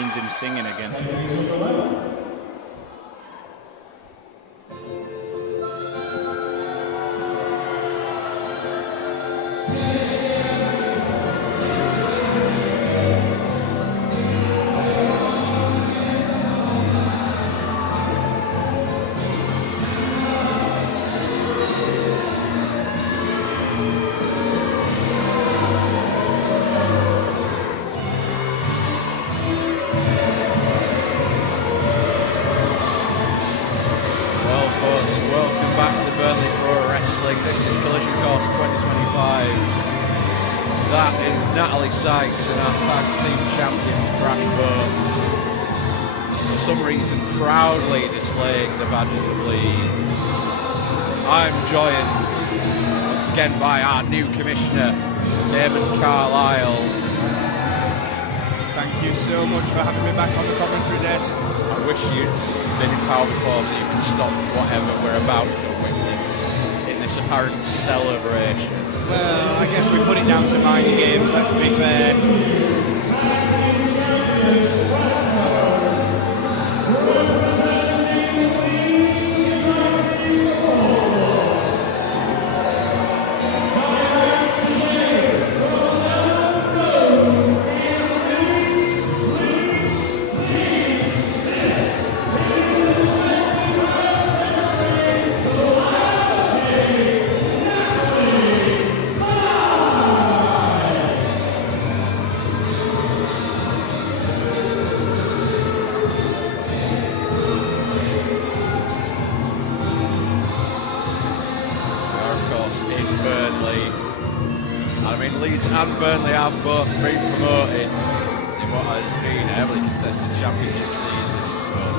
means him singing again. Welcome back to Burnley Pro Wrestling. This is Collision Course 2025. That is Natalie Sykes and our tag team champions Crashboat. For some reason, proudly displaying the badges of Leeds. I'm joined once again by our new commissioner, Damon Carlisle. Thank you so much for having me back on the commentary desk. I wish you'd been in power before so you could stop whatever we're about to witness in this apparent celebration. Well, I guess we put it down to mind games, let's be fair. Leeds and Burnley have both been promoted in what has been a heavily contested championship season, but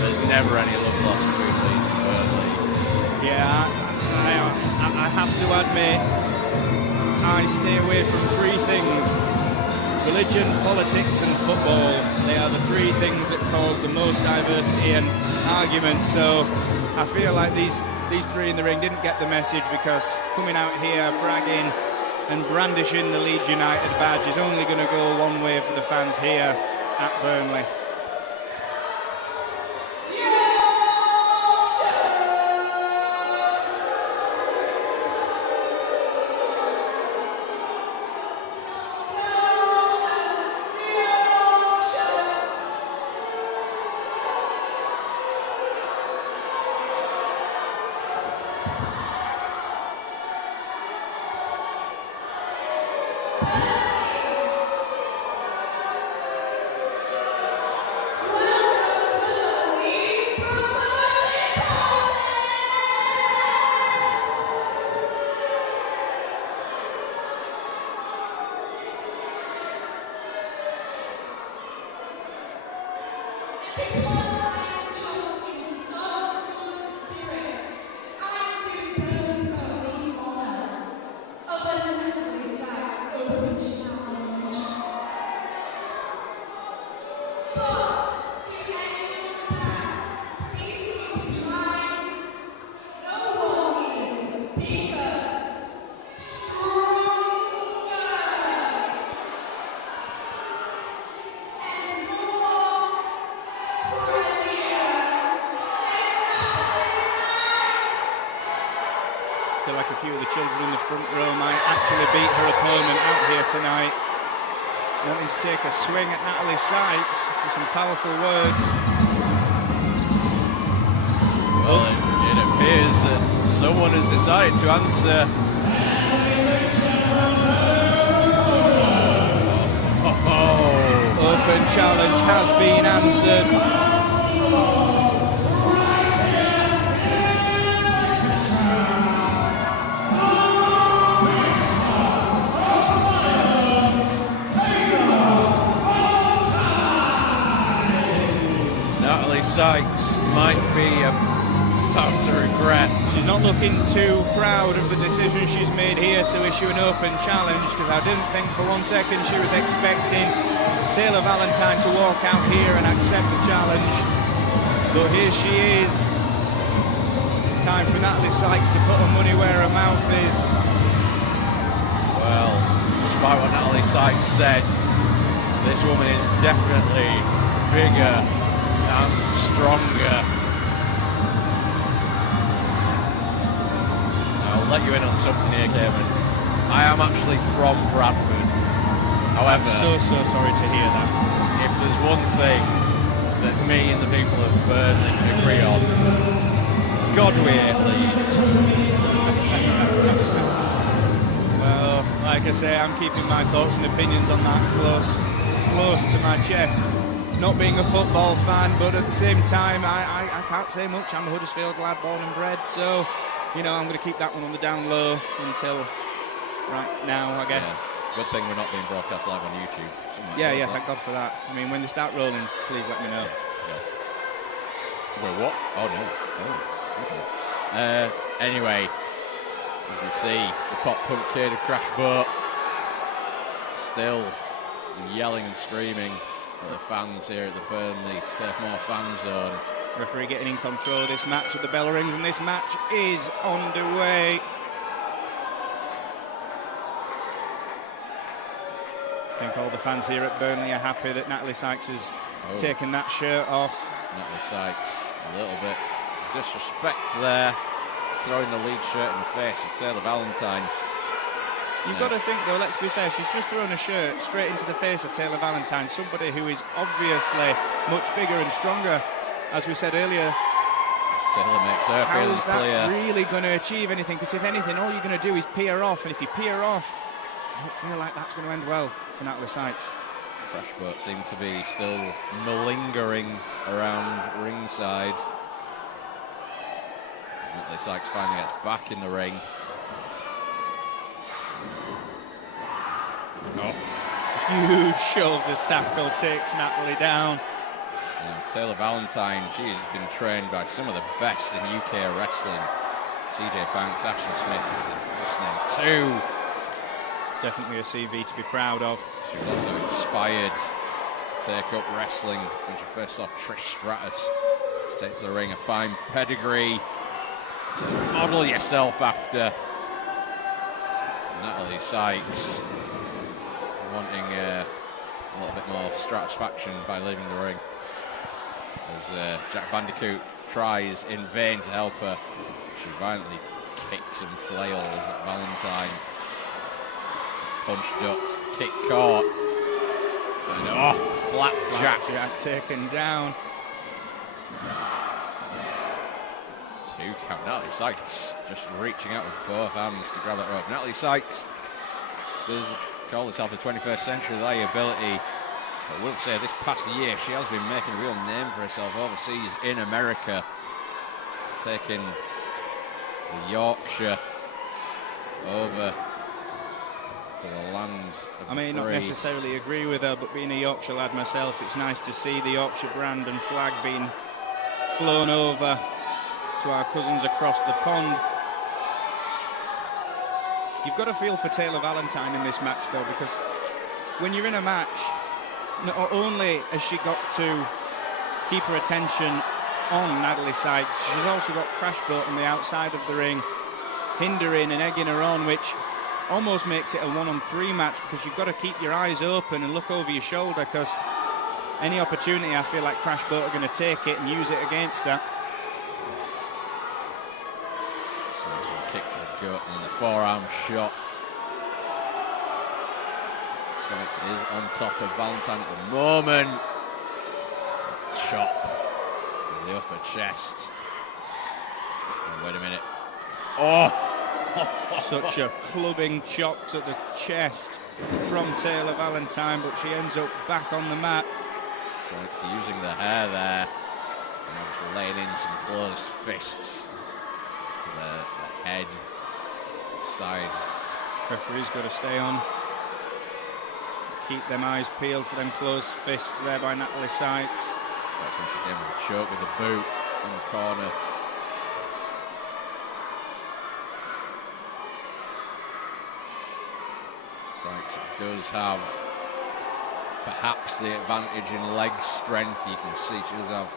there's never any love lost between Leeds and Burnley. Yeah, I have to admit, I stay away from three things: religion, politics and football. They are the three things that cause the most diversity and argument, so I feel like these three in the ring didn't get the message, because coming out here bragging and brandishing the Leeds United badge is only going to go one way for the fans here at Burnley. Like a few of the children in the front row might actually beat her opponent out here tonight. Wanting to take a swing at Natalie Sykes with some powerful words. Well, it appears that someone has decided to answer. Open challenge has been answered. Sykes might be about to regret. She's not looking too proud of the decision she's made here to issue an open challenge, because I didn't think for 1 second she was expecting Taylor Valentine to walk out here and accept the challenge. But here she is. Time for Natalie Sykes to put her money where her mouth is. Well, despite what Natalie Sykes said, This woman is definitely bigger and stronger. I'll let you in on something here, Cayman. I am actually from Bradford. However, I'm so sorry to hear that. If there's one thing that me and the people of Burnley can agree on, God we hate Leeds. Well, like I say, I'm keeping my thoughts and opinions on that close to my chest. Not being a football fan, but at the same time, I can't say much. I'm a Huddersfield lad, born and bred, so, you know, I'm going to keep that one on the down low until right now, I guess. Yeah. It's a good thing we're not being broadcast live on YouTube. Yeah, thank God for that. I mean, when they start rolling, please let me know. Yeah. Wait, what? Oh, no. Oh, okay. Anyway, as you can see, the pop punk kid of Crashboat still yelling and screaming at the fans here at the Burnley Turf Moor fan zone. Referee getting in control of this match at the bell rings, and this match is underway. I think all the fans here at Burnley are happy that Natalie Sykes has taken that shirt off. Natalie Sykes, a little bit disrespect there, throwing the lead shirt in the face of Taylor Valentine. You've got to think, though, let's be fair, she's just thrown a shirt straight into the face of Taylor Valentine, somebody who is obviously much bigger and stronger, as we said earlier. As Taylor makes her feelings clear. How is that really going to achieve anything? Because if anything, all you're going to do is pee her off, and if you pee her off, I don't feel like that's going to end well for Natalie Sykes. Crashboat seem to be still malingering around ringside. As Natalie Sykes finally gets back in the ring. Huge shoulder tackle takes Natalie down. Taylor Valentine, she has been trained by some of the best in UK wrestling. CJ Banks, Ashley Smith, just named two. Definitely a CV to be proud of. She was also inspired to take up wrestling when she first saw Trish Stratus take to the ring. A fine pedigree to model yourself after. Natalie Sykes wanting a little bit more satisfaction by leaving the ring. As Jack Bandicoot tries in vain to help her, she violently kicks and flails at Valentine. Punch ducked, kick caught, and flapjack taken down. 2 count. Natalie Sykes just reaching out with both hands to grab that rope. Natalie Sykes does call herself the 21st century liability. I will say this past year she has been making a real name for herself overseas in America, taking the Yorkshire over to the land of I may not necessarily agree with her, but being a Yorkshire lad myself, it's nice to see the Yorkshire brand and flag being flown over to our cousins across the pond. You've got to feel for Taylor Valentine in this match, though, because when you're in a match, not only has she got to keep her attention on Natalie Sykes, she's also got Crashboat on the outside of the ring, hindering and egging her on, which almost makes it a 1-on-3 match, because you've got to keep your eyes open and look over your shoulder, because any opportunity, I feel like Crashboat are going to take it and use it against her. Kick to the gut and then the forearm shot. Sykes is on top of Valentine at the moment. Chop to the upper chest. Oh, wait a minute. Oh! Such a clubbing chop to the chest from Taylor Valentine, but she ends up back on the mat. Sykes using the hair there. And obviously laying in some closed fists to the head, the side. Referee's got to stay on. Keep them eyes peeled for them closed fists there by Natalie Sykes. Sykes once again with a choke with the boot in the corner. Sykes does have perhaps the advantage in leg strength. You can see she does have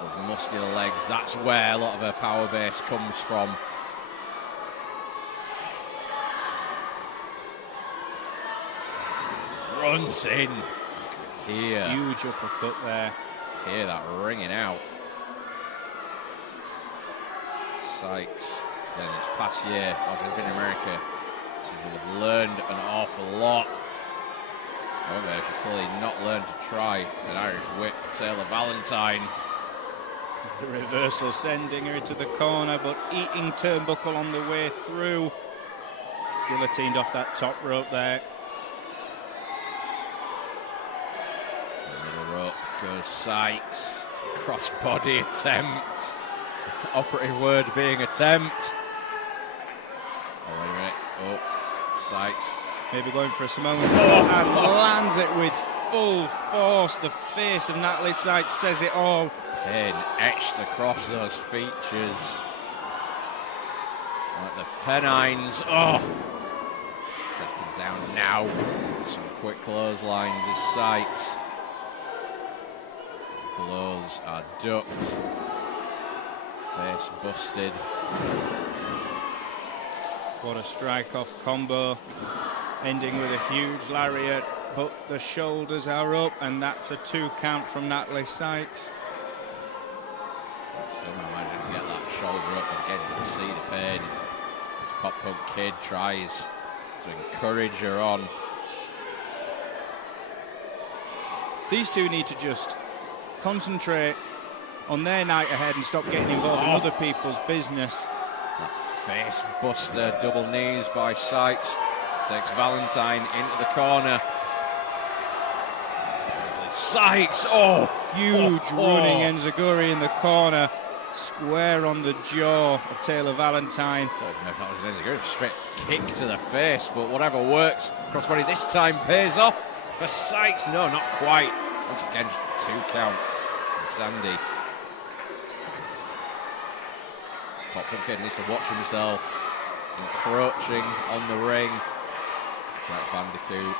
those muscular legs. That's where a lot of her power base comes from. runs in. Here. Huge uppercut there. Hear that ringing out. Sykes. Then it's past year. After he's been in America, so he'll have learned an awful lot. However, she's clearly not learned to try an Irish whip. Taylor Valentine. The reversal sending her into the corner, but eating turnbuckle on the way through. Guillotined off that top rope there. Middle rope goes Sykes. Crossbody attempt. Operative word being attempt. Oh, wait a minute. Oh, Sykes. Maybe going for a Samoan and lands it with full force. The face of Natalie Sykes says it all. Pin etched across those features. Like the Pennines. Oh! Taken down now. Some quick clotheslines is Sykes. Blows are ducked. Face busted. What a strike-off combo. Ending with a huge lariat, but the shoulders are up, and that's a 2 count from Natalie Sykes. Somehow managed to get that shoulder up, but again, you can see the pain. This Pop Punk kid tries to encourage her on. These two need to just concentrate on their night ahead and stop getting involved in other people's business. That face buster, double knees by Sykes. Takes Valentine into the corner. Sykes, oh! Huge running enziguri in the corner. Square on the jaw of Taylor Valentine. Don't know if that was an enziguri, straight kick to the face, but whatever works. Crossbody this time pays off for Sykes. No, not quite. Once again, just a 2 count from Sandy. Pop Punk Kid needs to watch himself. Encroaching on the ring. Like Bandicoot.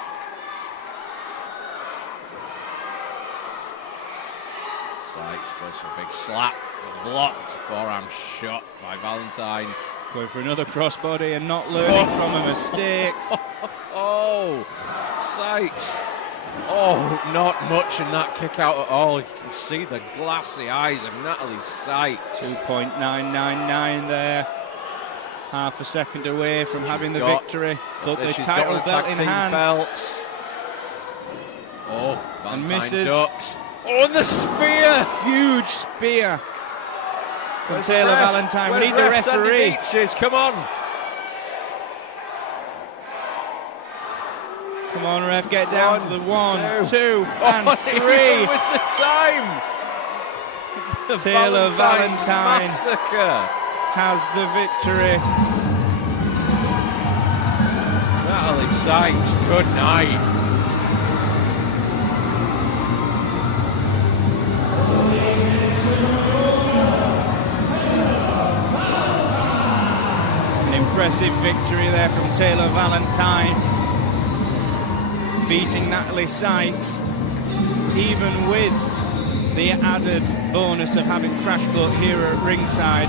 Sykes goes for a big slap. Blocked. Forearm shot by Valentine. Going for another crossbody and not learning from her mistakes. Oh, Sykes. Oh, not much in that kick out at all. You can see the glassy eyes of Natalie Sykes. 2.999 there. Half a second away from having the victory, but the title belt in hand. Belts. Oh, Valentine misses. ducks. Oh, and the spear! Huge spear from Where's Taylor the ref? Valentine. Where's We need the referee. Beaches? Come on. Come on, ref, get down for the 1, 2, and 3. With the time. The Taylor Valentine massacre has the victory. Natalie Sykes, good night. An impressive victory there from Taylor Valentine, beating Natalie Sykes, even with the added bonus of having Crashboat here at ringside.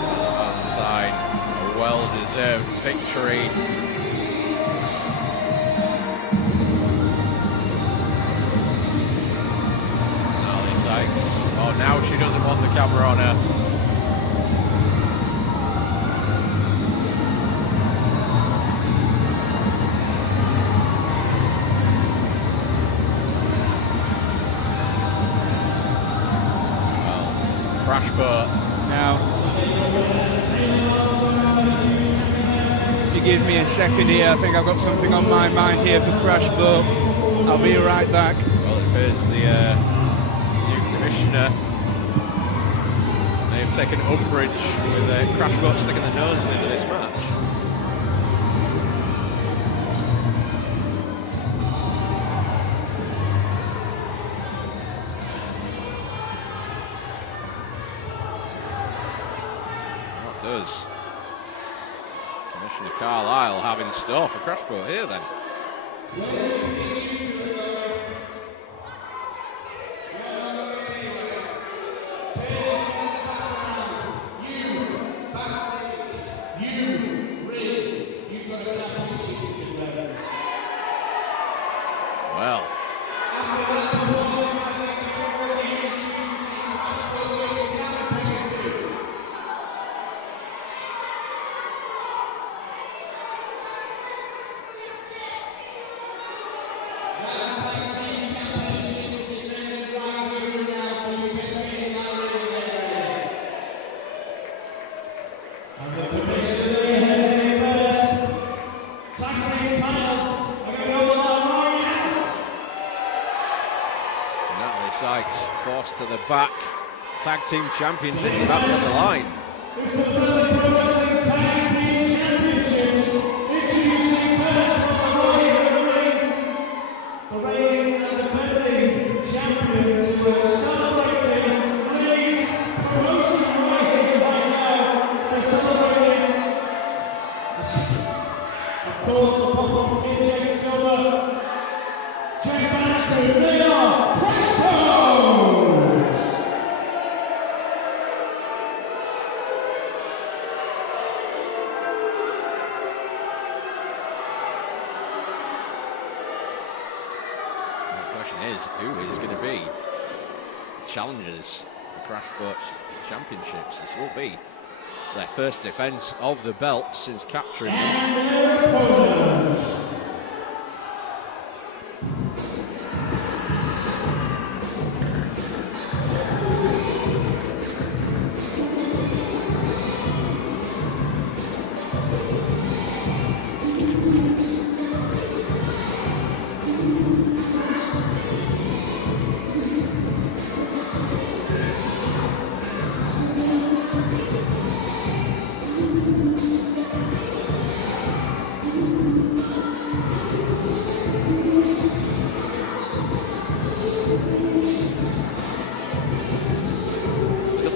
Valentine, a well-deserved victory. Natalie Sykes. Oh, now she doesn't want the camera on her. Crashboat. Now, if you give me a second here, I think I've got something on my mind here for Crashboat. I'll be right back. Well, it appears the new commissioner may have taken umbrage with Crashboat sticking the nose into this match. Does Commissioner Carlisle have in store for Crashboat here then? Sykes forced to the back. Tag Team Championships back on the line. It's the Burnley Pro Wrestling Tag Team Championships. Introducing first on the right of the ring, the reigning and defending champions who are celebrating Leeds promotion right here, right now. They're celebrating, of course, the pop-up kid, Jake Silver. Check back, they are Crashboat! Who is going to be the challengers for Crashboat's Championships? This will be their first defence of the belt since capturing them. And their opponents.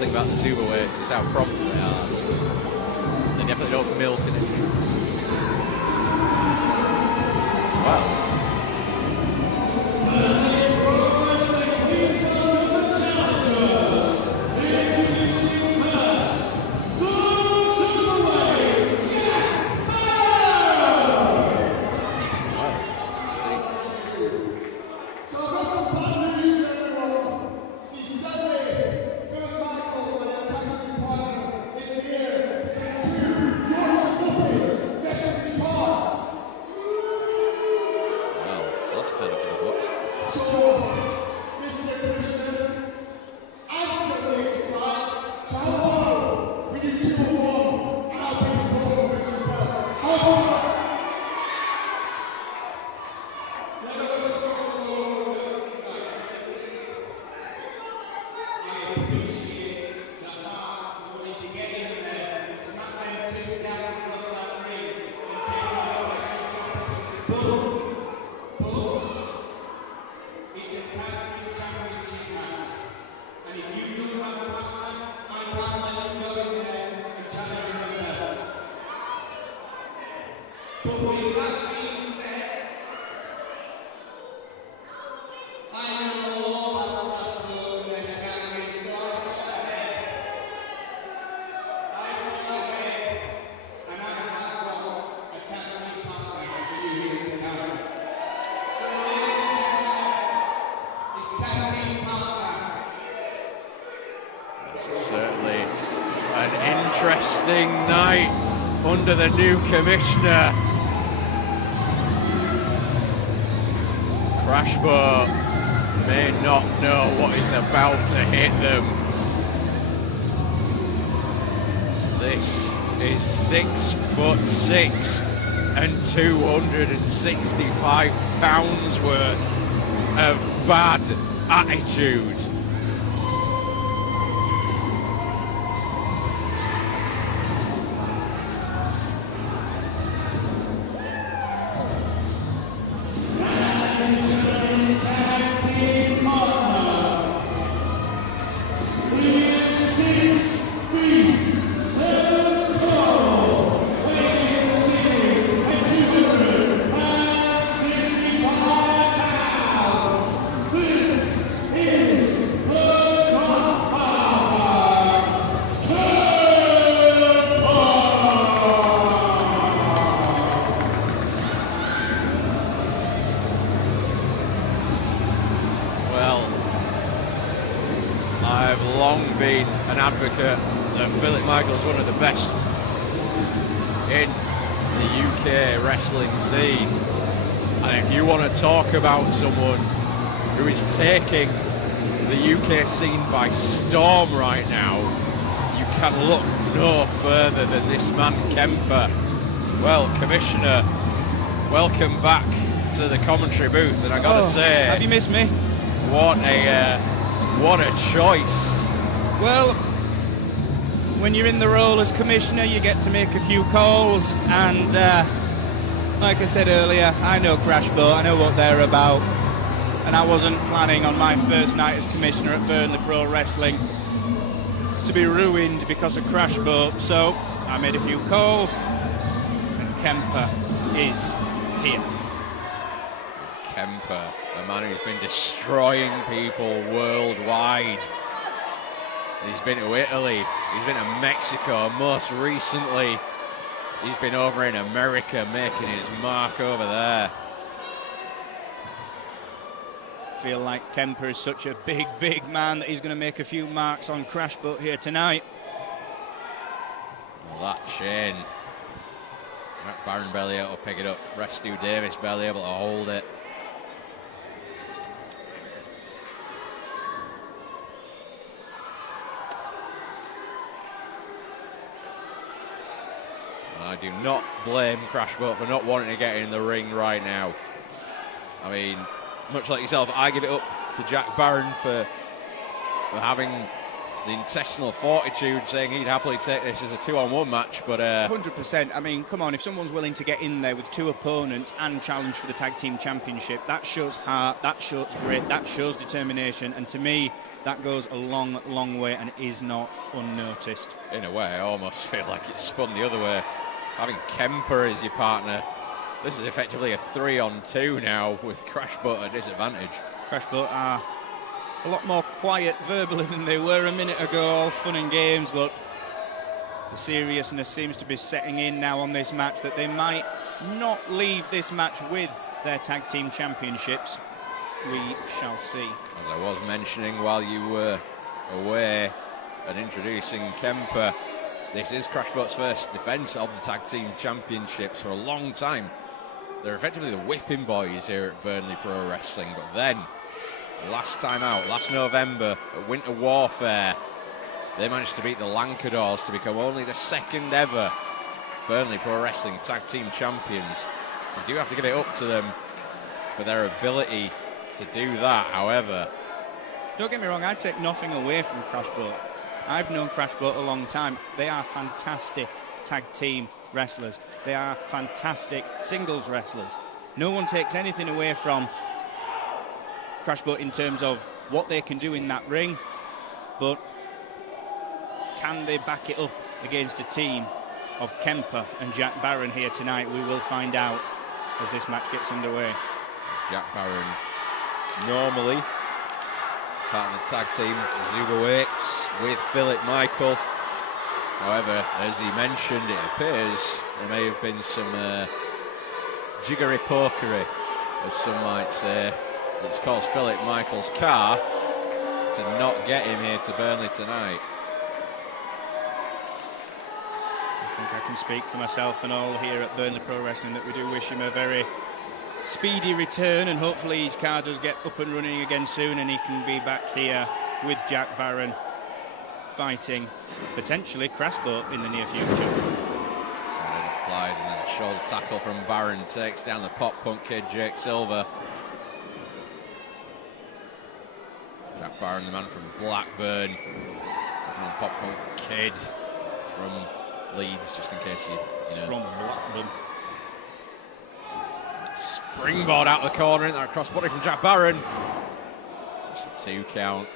About the Zuba weights is how prompt they are. They definitely don't milk in it. Wow. Interesting night under the new commissioner. Crashboat may not know what is about to hit them. This is 6'6" and 265 pounds worth of bad attitude. Advocate that Philip Michael's one of the best in the UK wrestling scene, and if you want to talk about someone who is taking the UK scene by storm right now, you can look no further than this man Kemper. Well, Commissioner, welcome back to the commentary booth, and I gotta say, have you missed me? What a What a choice. Well, when you're in the role as commissioner, you get to make a few calls, and like I said earlier, I know Crashboat, I know what they're about, and I wasn't planning on my first night as commissioner at Burnley Pro Wrestling to be ruined because of Crashboat, so I made a few calls, and Kemper is here. Kemper, a man who's been destroying people worldwide. He's been to Italy, he's been to Mexico, most recently he's been over in America making his mark over there. I feel like Kemper is such a big, big man that he's going to make a few marks on Crashboat here tonight. Well, that chain. Jack Barron barely able to pick it up. Ref Stu Davis barely able to hold it. I do not blame Crashboat for not wanting to get in the ring right now. I mean, much like yourself, I give it up to Jack Barron for having the intestinal fortitude, saying he'd happily take this as a 2-on-1 match, but 100%. I mean, come on, if someone's willing to get in there with 2 opponents and challenge for the Tag Team Championship, that shows heart, that shows grit, that shows determination, and to me, that goes a long, long way and is not unnoticed. In a way, I almost feel like it's spun the other way. Having Kemper as your partner, this is effectively a 3-on-2 now with Crashboat at disadvantage. Crashboat are a lot more quiet verbally than they were a minute ago, all fun and games, but the seriousness seems to be setting in now on this match that they might not leave this match with their Tag Team Championships. We shall see. As I was mentioning while you were away and introducing Kemper, this is Crashboat's first defence of the Tag Team Championships for a long time. They're effectively the whipping boys here at Burnley Pro Wrestling, but then, last time out, last November, at Winter Warfare, they managed to beat the Lancadors to become only the second ever Burnley Pro Wrestling Tag Team Champions. So you do have to give it up to them for their ability to do that. However, don't get me wrong, I take nothing away from Crashboat. I've known Crashboat a long time. They are fantastic tag team wrestlers. They are fantastic singles wrestlers. No one takes anything away from Crashboat in terms of what they can do in that ring, but can they back it up against a team of Kemper and Jack Barron here tonight? We will find out as this match gets underway. Jack Barron normally part of the tag team Zuba Wakes with Philip Michael. However, as he mentioned, it appears there may have been some jiggery pokery, as some might say, that's caused Philip Michael's car to not get him here to Burnley tonight. I think I can speak for myself and all here at Burnley Pro Wrestling that we do wish him a very speedy return, and hopefully his car does get up and running again soon and he can be back here with Jack Barron fighting potentially Crashboat in the near future. Side applied and then a shoulder tackle from Barron takes down the Pop Punk Kid Jake Silver. Jack Barron, the man from Blackburn, taking on Pop Punk Kid from Leeds, just in case you know. From Blackburn. Springboard out the corner, in there, crossbody from Jack Barron. Just a 2 count.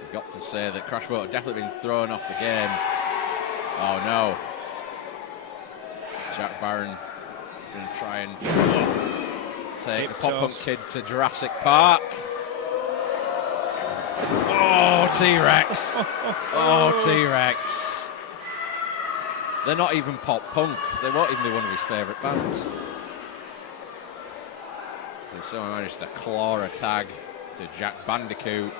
I've got to say that Crashboat have definitely been thrown off the game. Oh no. Jack Barron going to try and take the Pop Punk Kid to Jurassic Park. Oh, T-Rex. Oh, T-Rex. They're not even pop punk. They won't even be one of his favourite bands. So someone managed to claw a tag to Jack Bandicoot.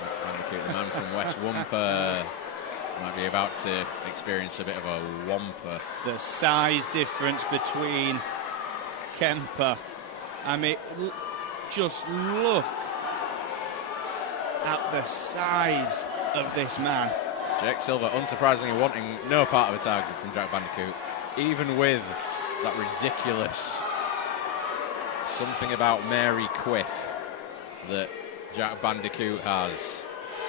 Jack Bandicoot, the man from West Wumper, might be about to experience a bit of a whomper. The size difference between Kemper, I mean, just look at the size of this man. Jake Silver, unsurprisingly, wanting no part of a tag from Jack Bandicoot, even with that ridiculous something about Mary Quiff that Jack Bandicoot has.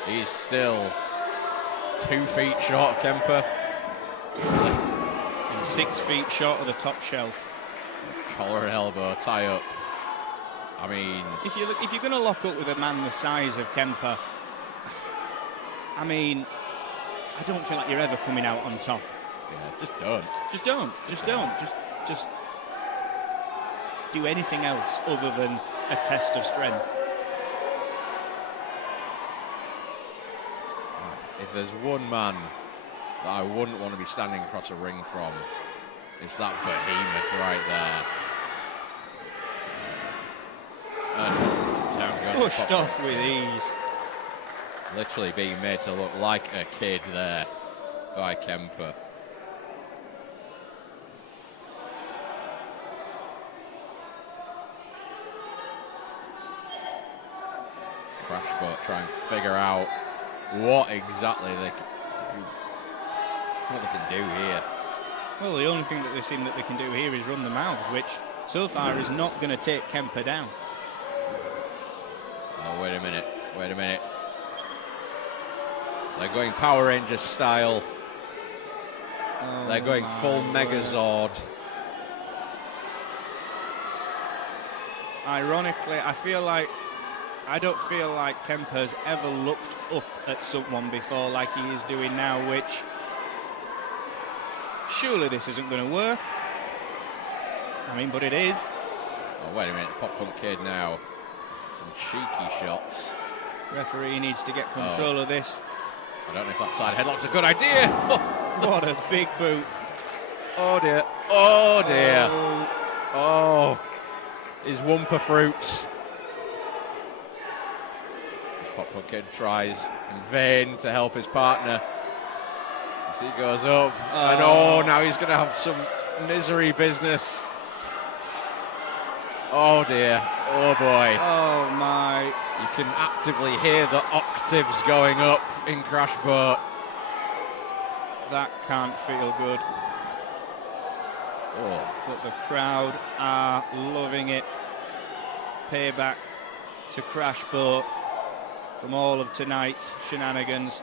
He's still 2 feet short of Kemper. And 6 feet short of the top shelf. Collar and elbow, tie up. I mean, if you're going to lock up with a man the size of Kemper, I mean, I don't feel like you're ever coming out on top. Yeah, just don't. Just don't. Just don't. Just do anything else other than a test of strength. If there's one man that I wouldn't want to be standing across a ring from, it's that behemoth right there. And down goes Pushed off with ease. Literally being made to look like a kid there by Kemper. Crashboat trying to figure out what exactly they can do here. Well, the only thing that they seem that they can do here is run the mouths, which so far is not going to take Kemper down. Oh, wait a minute. They're going Power Rangers style. Oh, they're going full Megazord. Ironically, I don't feel like Kemper's ever looked up at someone before like he is doing now, which surely this isn't going to work. I mean, but it is. Oh, wait a minute, Pop Punk Kid now. Some cheeky shots. Referee needs to get control of this. I don't know if that side headlock's a good idea. What a big boot. Oh dear. Oh dear. Oh. His Wumpa Fruits. This Pop Punk Kid tries in vain to help his partner. As he goes up. And now he's going to have some misery business. Oh dear. Oh boy. Oh my. You can actively hear the octaves going up in Crashboat. That can't feel good. Oh. But the crowd are loving it. Payback to Crashboat from all of tonight's shenanigans.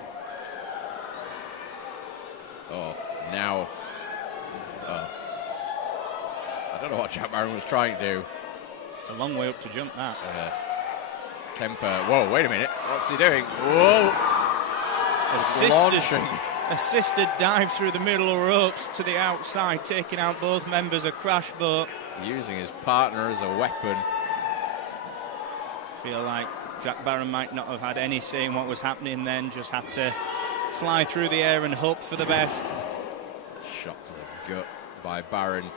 Oh, now. Oh. I don't know what Jack Barron was trying to do. It's a long way up to jump that. Kemper. Whoa, wait a minute. What's he doing? Whoa. Assisted dive through the middle ropes to the outside, taking out both members of Crashboat. Using his partner as a weapon. Feel like Jack Barron might not have had any say in what was happening then, just had to fly through the air and hope for the best. Shot to the gut by Barron.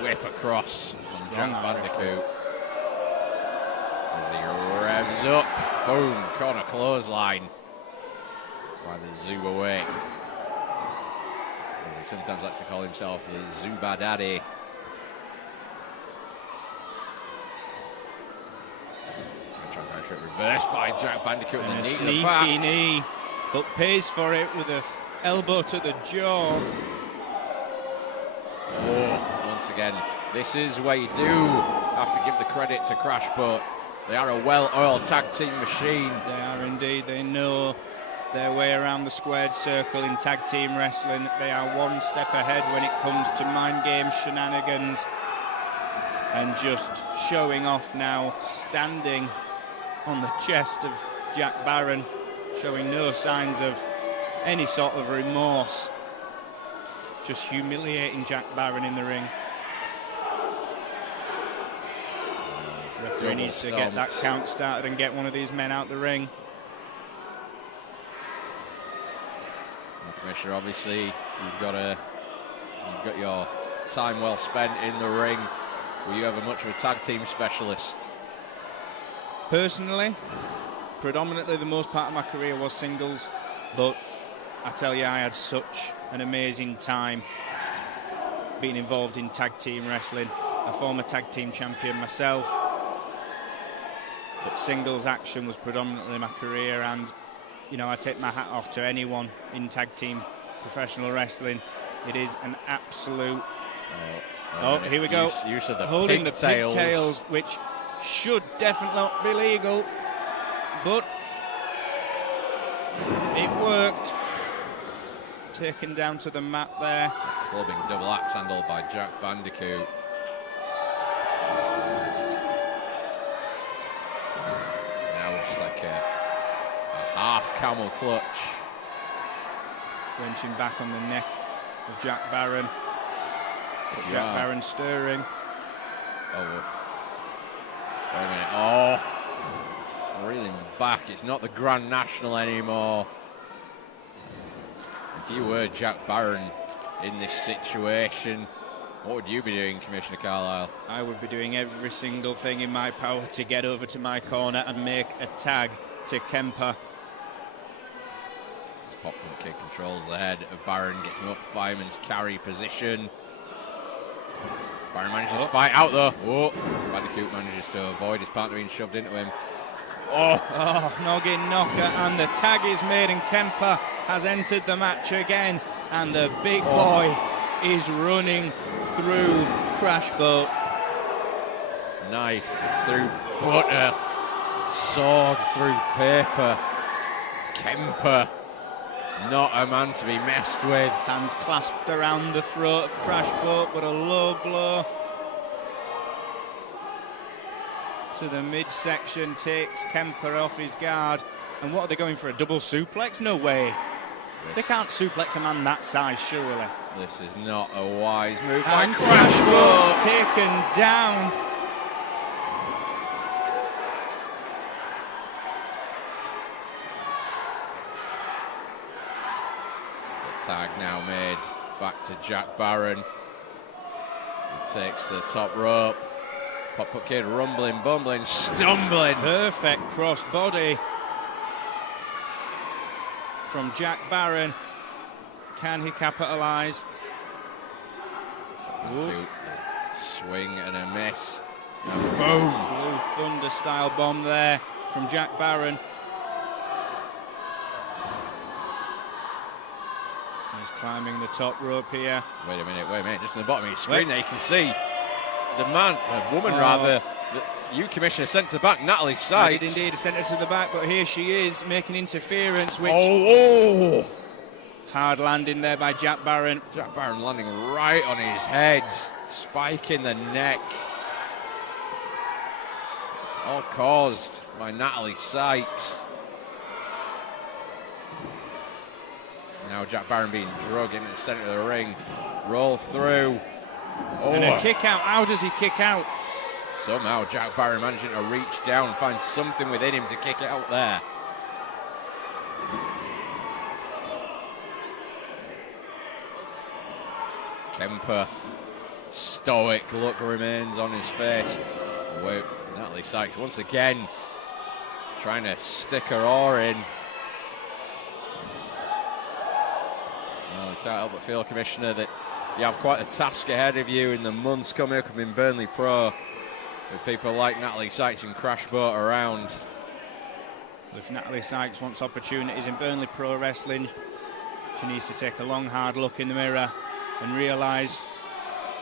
Whip across from Jack Bandicoot. As he revs up. Boom, corner clothesline. By the Zuba away. As he sometimes likes to call himself the Zuba Daddy. Reversed by Jack Bandicoot and and a sneaky knee, but pays for it with an elbow to the jaw. Oh, once again, this is where you do have to give the credit to Crashboat. They are a well-oiled tag team machine. They are indeed. They know their way around the squared circle in tag team wrestling. They are one step ahead when it comes to mind game shenanigans. And just showing off now, standing on the chest of Jack Barron, showing no signs of any sort of remorse. Just humiliating Jack Barron in the ring. Referee needs to get that count started and get one of these men out the ring. And Commissioner, obviously, you've got your time well spent in the ring. Were you ever much of a tag team specialist? Personally, predominantly the most part of my career was singles, but I tell you, I had such an amazing time being involved in tag team wrestling. A former tag team champion myself, but singles action was predominantly my career, and you know, I take my hat off to anyone in tag team professional wrestling. It is an absolute Oh, here we go. Use of the holding pigtails. the pigtails, which should definitely not be legal, but it worked. Taken down to the mat there. Clubbing double axe handle by Jack Bandicoot. Now just like a half camel clutch. Wrenching back on the neck of Jack Barron. Jack Barron stirring. Oh, wait a minute. Oh, reeling back. It's not the Grand National anymore. If you were Jack Barron in this situation, what would you be doing, Commissioner Carlisle? I would be doing every single thing in my power to get over to my corner and make a tag to Kemper. This pop-up kick controls the head of Barron, gets him up fireman's carry position. Barron manages to fight out though. Oh, Bandicoot manages to avoid his partner being shoved into him. Oh, noggin knocker, and the tag is made, and Kemper has entered the match again, and the big boy is running through Crashboat. Knife through butter, sword through paper. Kemper, not a man to be messed with. Hands clasped around the throat of Crashboat, but a low blow to the midsection takes Kemper off his guard. And what are they going for, a double suplex? No way. They can't suplex a man that size, surely. This is not a wise move by And Crashboat. taken down. The tag now made back to Jack Barron. He takes the top rope. Pop-up kid rumbling, bumbling, stumbling. Perfect cross body from Jack Barron. Can he capitalise? Swing and a miss. And boom. Blue Thunder style bomb there from Jack Barron. He's climbing the top rope here. Wait a minute. Just in the bottom of your screen there, you can see the woman rather, you Commissioner sent to the back, Natalie Sykes. Did indeed, sent her to the back, but here she is making interference, which hard landing there by Jack Barron. Jack Barron landing right on his head, spiking the neck. All caused by Natalie Sykes. Now Jack Barron being drugged into the centre of the ring. Roll through. And a kick out. How does he kick out? Somehow Jack Barron managing to reach down and find something within him to kick it out there. Kemper, stoic look remains on his face. Wait, Natalie Sykes once again trying to stick her oar in. Well, I can't help but feel, Commissioner, that you have quite a task ahead of you in the months coming up in Burnley Pro, with people like Natalie Sykes and Crashboat around. If Natalie Sykes wants opportunities in Burnley Pro Wrestling, she needs to take a long, hard look in the mirror and realise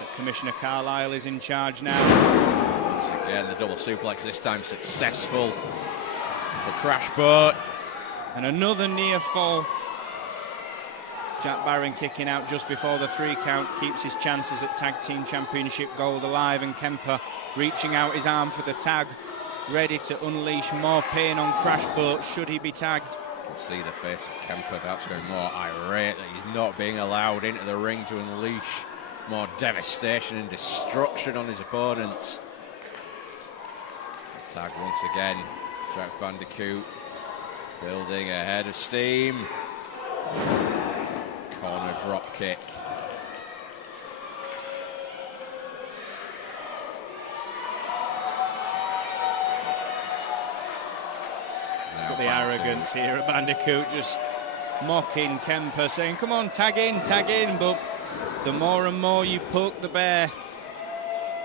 that Commissioner Carlisle is in charge now. Once again, the double suplex, this time successful for Crashboat. And another near fall. Jack Barron kicking out just before the 3 count keeps his chances at Tag Team Championship gold alive, and Kemper reaching out his arm for the tag, ready to unleash more pain on Crashboat should he be tagged. You can see the face of Kemper perhaps going more irate that he's not being allowed into the ring to unleash more devastation and destruction on his opponents. The tag once again, Jack Bandicoot building a head of steam. Corner drop kick. Got the arrogance here at Bandicoot, just mocking Kemper, saying, come on, tag in, but the more and more you poke the bear,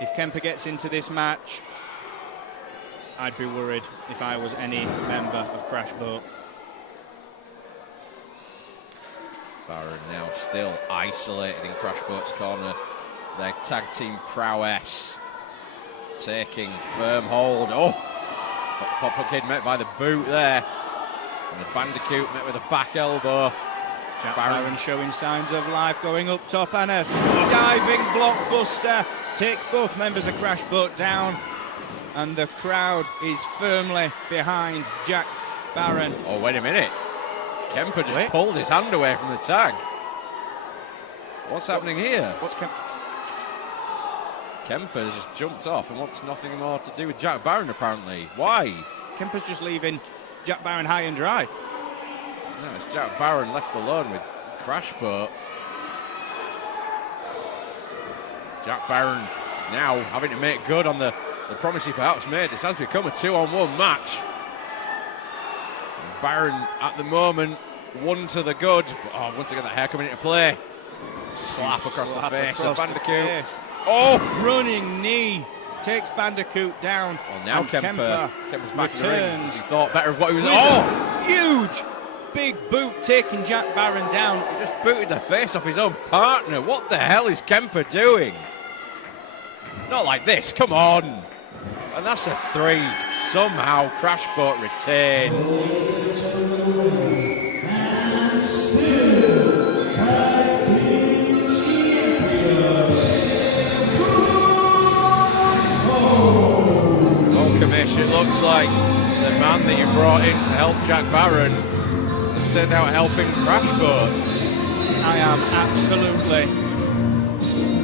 if Kemper gets into this match, I'd be worried if I was any member of Crashboat. Barron now still isolated in Crashboat's corner. their tag team prowess taking firm hold. Oh, but Popper Kid met by the boot there. And the Bandicoot met with a back elbow. Jack Barron showing signs of life, going up top, and a diving blockbuster takes both members of Crashboat down, and the crowd is firmly behind Jack Barron. Oh, wait a minute. Kemper just pulled his hand away from the tag. What's happening here? What's Kemper? Kemper just jumped off and wants nothing more to do with Jack Barron, apparently. Why? Kemper's just leaving Jack Barron high and dry. No, it's Jack Barron left alone with Crashboat. Jack Barron now having to make good on the promise he perhaps made. This has become a 2-on-1 match. And Barron at the moment, one to the good. But, once again, that hair coming into play. Slap across the face of Bandicoot. Oh, running knee takes Bandicoot down. Well, now Kemper's back in the ring. He thought better of what he was. Huge, big boot taking Jack Barron down. He just booted the face off his own partner. What the hell is Kemper doing? Not like this, come on. And that's a 3. Somehow Crashboat retain. It looks like the man that you brought in to help Jack Barron has turned out helping Crashboat. I am absolutely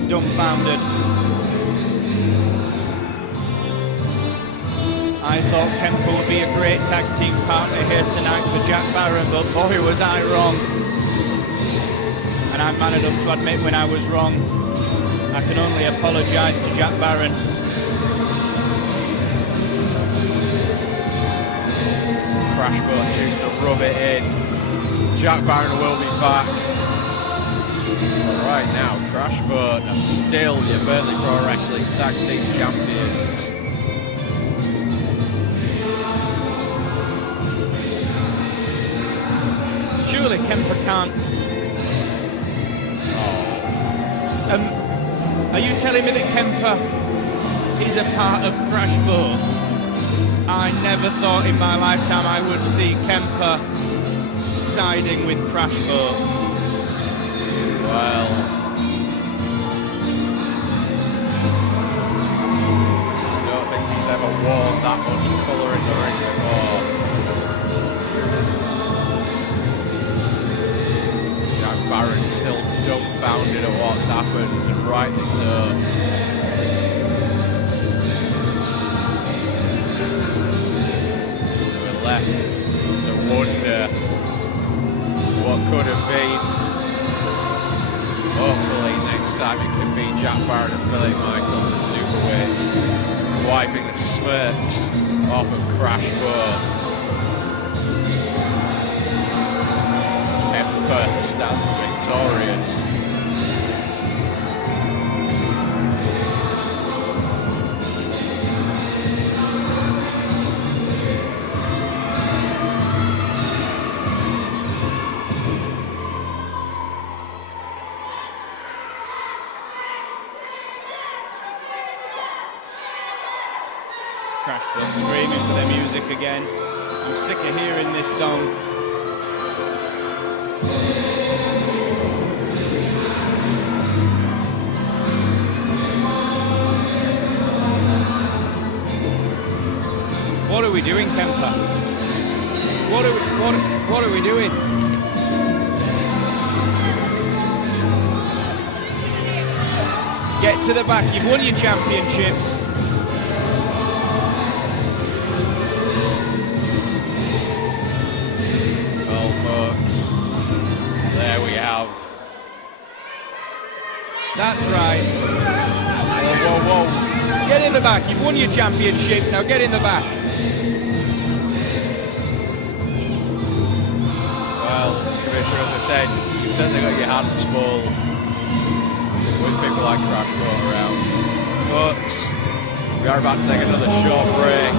dumbfounded. I thought Kemper would be a great tag team partner here tonight for Jack Barron, but boy was I wrong. And I'm man enough to admit when I was wrong. I can only apologise to Jack Barron. Crashboat chooses to rub it in. Jack Barron will be back. Right now, Crashboat are still your Burnley Pro Wrestling Tag Team Champions. Surely Kemper can't. Are you telling me that Kemper is a part of Crashboat? I never thought in my lifetime I would see Kemper siding with Crashboat. Well, I don't think he's ever worn that much colour in the ring before. Jack Barron still dumbfounded at what's happened, and rightly so. Left to wonder what could have been. Hopefully next time it can be Jack Barron and Philip Michael on the superweights, wiping the smirks off of Crashboat. Kemper stands victorious. Crashboat screaming for their music again. I'm sick of hearing this song. What are we doing, Kemper? What are we doing? Get to the back. You've won your championships. That's right. Whoa, whoa. Get in the back. You've won your championships. Now get in the back. Well, Commissioner, as I said, you've certainly got your hands full with people like Crashboat around. Folks, we are about to take another short break.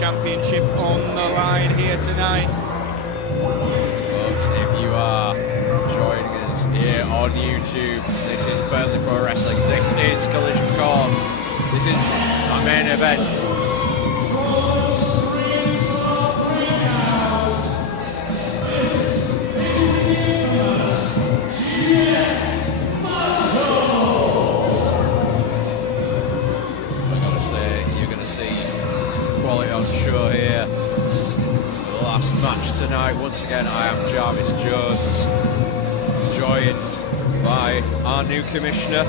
Championship on the line here tonight. Folks, if you are joining us here on YouTube, this is Burnley Pro Wrestling, this is Collision Course, this is our main event. Show here. The last match tonight. Once again, I am Jarvis Jones, joined by our new commissioner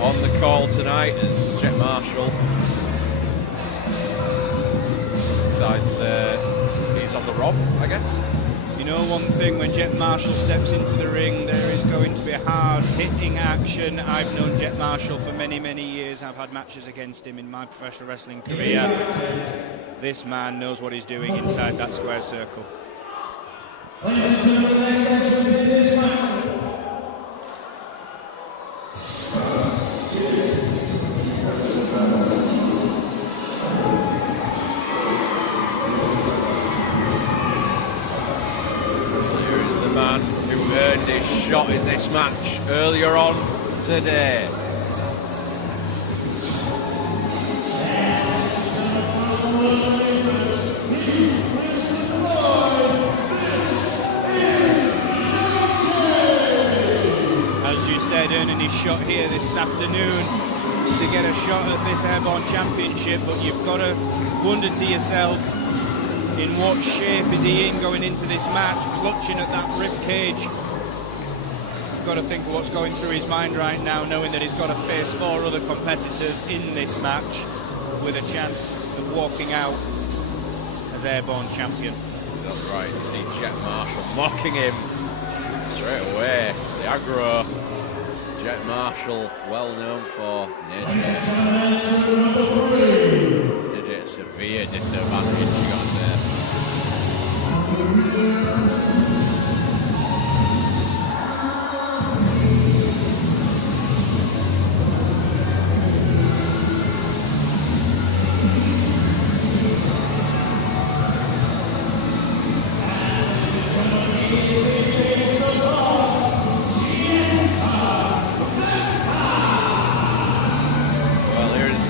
on the call tonight as Jet Marshall. Besides, he's on the rob, I guess. You know one thing, when Jet Marshall steps into the ring, there is going to be hard-hitting action. I've known Jet Marshall for many, many years. I've had matches against him in my professional wrestling career. This man knows what he's doing inside that square circle. Ladies and gentlemen, the next entrant in this match. Earned his shot in this match earlier on today. As you said, earning his shot here this afternoon to get a shot at this Airborne Championship, but you've got to wonder to yourself, in what shape is he in going into this match, clutching at that rib cage. You've got to think of what's going through his mind right now, knowing that he's got to face 4 other competitors in this match with a chance of walking out as Airborne Champion. That's right, you see Jet Marshall mocking him straight away. The aggro. Jet Marshall, well known for Nadjei. Nadjei, a severe disadvantage, you gotta say.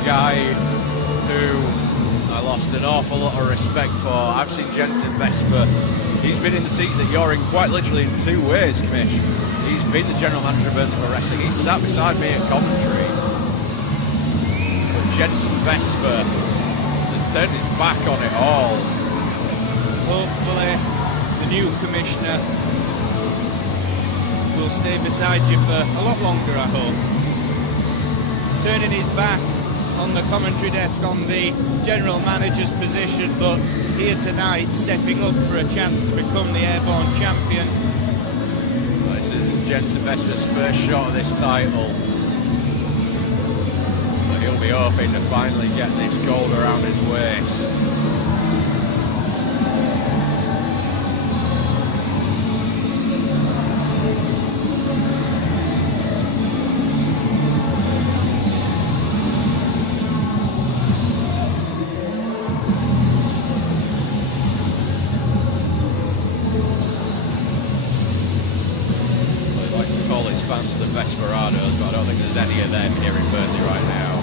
Guy who I lost an awful lot of respect for. I've seen Jensen Jesper. He's been in the seat that you're in quite literally in 2 ways, Commish. He's been the general manager of Burnley Pro Wrestling. He's sat beside me at commentary. But Jensen Jesper has turned his back on it all. Hopefully, the new commissioner will stay beside you for a lot longer, I hope. Turning his back on the commentary desk on the general manager's position, but here tonight stepping up for a chance to become the Airborne Champion. Well, this isn't Jensen Vesper's first shot of this title, so he'll be hoping to finally get this gold around his waist. Fans, the Desperados, but I don't think there's any of them here in Burnley right now.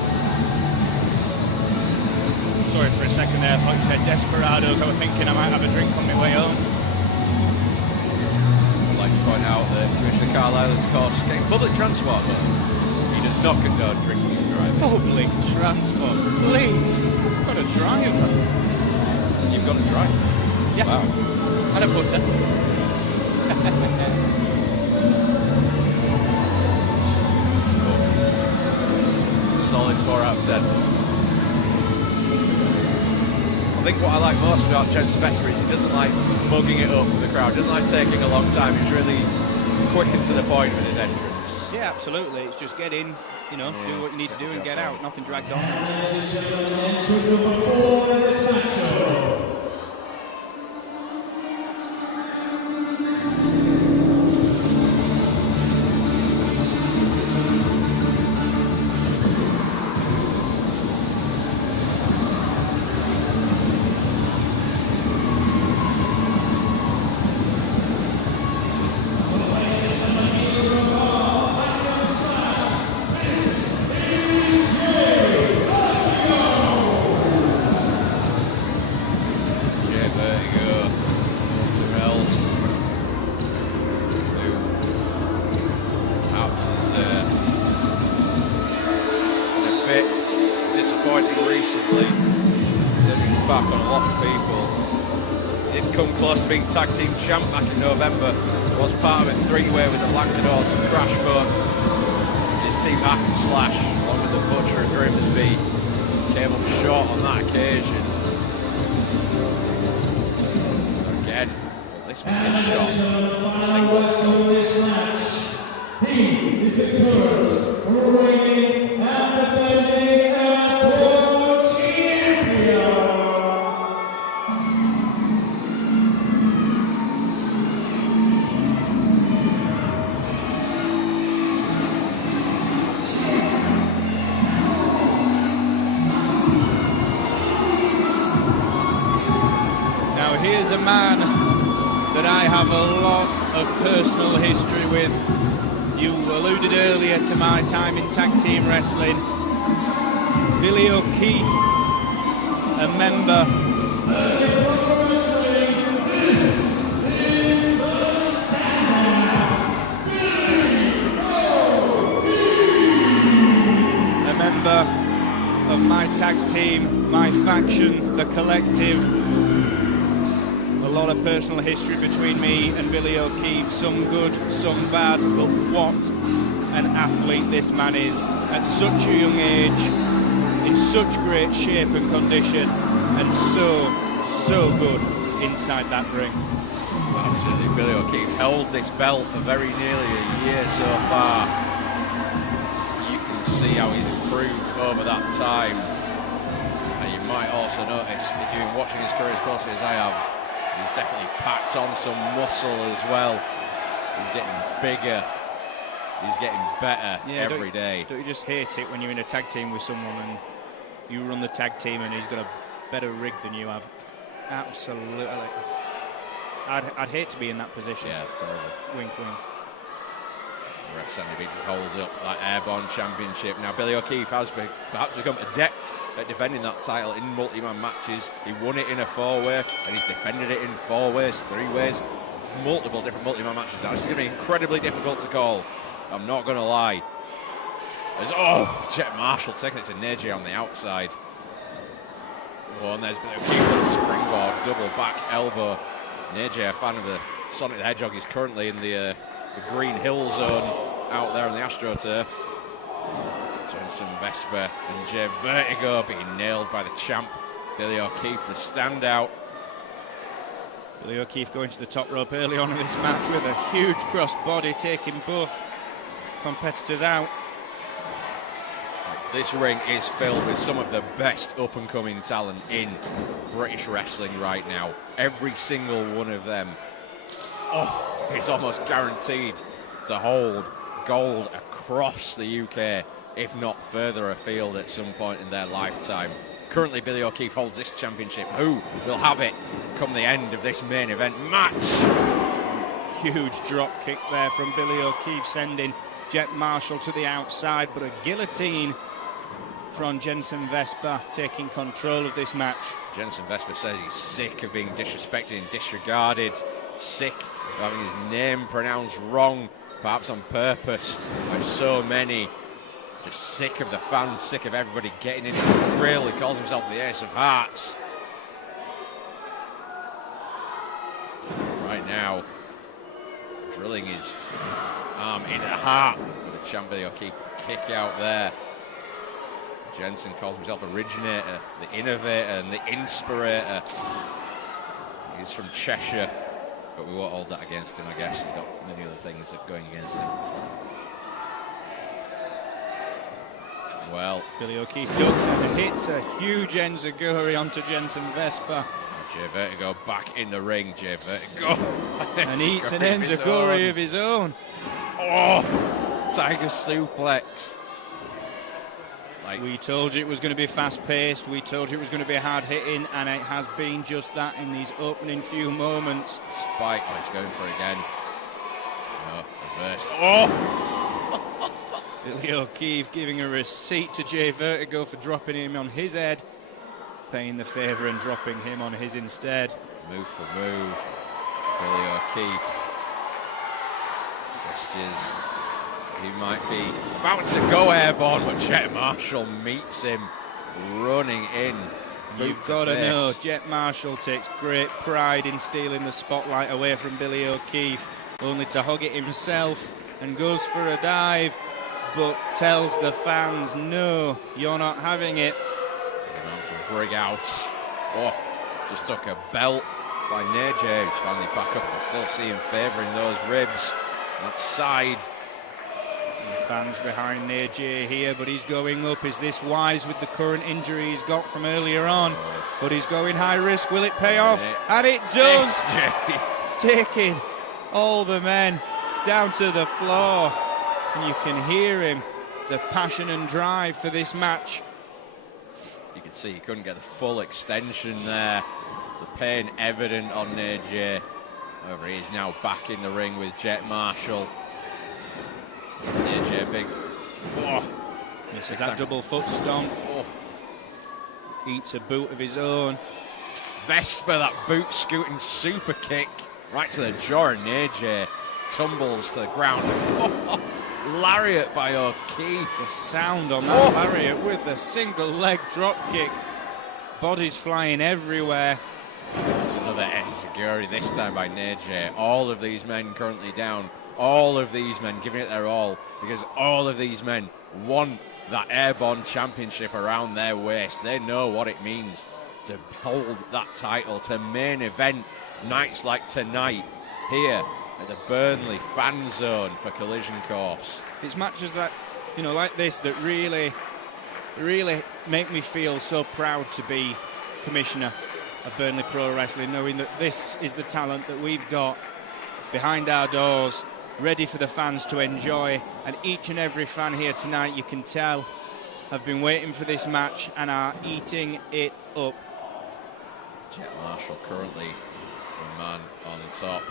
Sorry for a second there, I thought you said Desperados. I was thinking I might have a drink on my way home. I'd like to point out that Commissioner Carlisle is, of course, getting public transport, but he does not condone drinking and driving. Public transport, please. I've got a driver. You've got a drive? Yeah. Wow. And a butter. Solid 4 out of 10. I think what I like most about Jensen Vesper is he doesn't like mugging it up for the crowd, doesn't like taking a long time. He's really quick and to the point with his entrance. Yeah, absolutely. It's just get in, you know, do what you need to do and get out. Nothing dragged on. Ladies and gentlemen, entrant number 4 in this matchup. people. He did come close to being tag team champ back in November. Was part of a three-way with the Lancados and Crashboat. His team Hack and Slash, along with the Butcher and Grimsby, came up short on that occasion. So again, this one is shot. Singles. He is the current reigning and defending Airborne Champion. Now here's a man that I have a lot of personal history with. You alluded earlier to my time in tag team wrestling. Billy O'Keefe, a member. A member of my tag team, my faction, the Collective. A lot of personal history between me and Billy O'Keefe, some good, some bad, but what an athlete this man is at such a young age, in such great shape and condition, and so good inside that ring. Absolutely, Billy O'Keefe held this belt for very nearly a year so far. You can see how he's improved over that time. And you might also notice, if you've been watching his career as closely as I have, he's definitely packed on some muscle as well. He's getting bigger. He's getting better every day. Don't you just hate it when you're in a tag team with someone and you run the tag team and he's got a better rig than you have? Absolutely. I'd hate to be in that position. Yeah, totally. Wink, wink. The ref Sandy Beaches holds up that Airborne Championship. Now, Billy O'Keefe has perhaps become adept at defending that title in multi-man matches. He won it in a four-way, and he's defended it in four ways, three ways, multiple different multi-man matches. Now, this is going to be incredibly difficult to call. I'm not going to lie. There's, Jet Marshall taking it to Nadjei on the outside. Oh, and there's Billy O'Keefe on the springboard, double back elbow. Nadjei, a fan of the Sonic the Hedgehog, is currently in the Green Hill zone out there on the AstroTurf. Jensen Vesper and Jay Vertigo being nailed by the champ Billy O'Keefe for a standout. Billy O'Keefe going to the top rope early on in this match with a huge cross body, taking both competitors out. This ring is filled with some of the best up-and-coming talent in British wrestling right now. Every single one of them. It's almost guaranteed to hold gold across the UK, if not further afield at some point in their lifetime. Currently, Billy O'Keefe holds this championship. Who will have it come the end of this main event match? Huge drop kick there from Billy O'Keefe, sending Jet Marshall to the outside, but a guillotine from Jensen Vesper taking control of this match. Jensen Vesper says he's sick of being disrespected and disregarded, sick of having his name pronounced wrong, perhaps on purpose, by so many. Just sick of the fans, sick of everybody getting in his grill. He calls himself the Ace of Hearts. Right now, drilling his arm into the heart with a champ Billy O'Keefe kick out there. Jensen calls himself originator, the innovator and the inspirator. He's from Cheshire, but we won't hold that against him, I guess. He's got many other things that are going against him. Well, Billy O'Keefe ducks and hits a huge enziguri onto Jensen Vesper. Jay Vertigo back in the ring. Jay Vertigo. And eats an enziguri of his own. Oh, Tiger suplex. We told you it was going to be fast-paced, we told you it was going to be hard-hitting, and it has been just that in these opening few moments. Spike, he's going for it again. No, reversed. Oh! Billy O'Keefe giving a receipt to Jay Vertigo for dropping him on his head, paying the favour and dropping him on his instead. Move for move. Billy O'Keefe. Gestures. He might be about to go airborne, but Jet Marshall meets him running in You've got to know, Jet Marshall takes great pride in stealing the spotlight away from Billy O'Keefe, only to hog it himself and goes for a dive, but tells the fans, no, you're not having it. Going on from breakouts. Oh, just took a belt by Nadjei. He's finally back up. I still see him favouring those ribs. That side. The fans behind Nadjei here, but he's going up. Is this wise with the current injury he's got from earlier on? But he's going high risk. Will it pay off? And it does. Taking all the men down to the floor. And you can hear him, the passion and drive for this match. You can see he couldn't get the full extension there. The pain evident on Nadjei. However, he is now back in the ring with Jet Marshall. Nadjei big. Oh, misses that double foot stomp. Oh. Eats a boot of his own. Vesper, that boot scooting super kick right to the jaw, and Nadjei tumbles to the ground. Oh, lariat by O'Keefe. The sound on that lariat with the single leg drop kick. Bodies flying everywhere. It's another enziguri, this time by Nadjei. All of these men currently down. All of these men giving it their all, because all of these men want that Airborne Championship around their waist. They know what it means to hold that title, to main event nights like tonight here at the Burnley fan zone for Collision Course. It's matches that, you know, like this that really make me feel so proud to be commissioner of Burnley Pro Wrestling, knowing that this is the talent that we've got behind our doors, ready for the fans to enjoy. And each and every fan here tonight, you can tell, have been waiting for this match and are eating it up. Jet Marshall currently the man on top.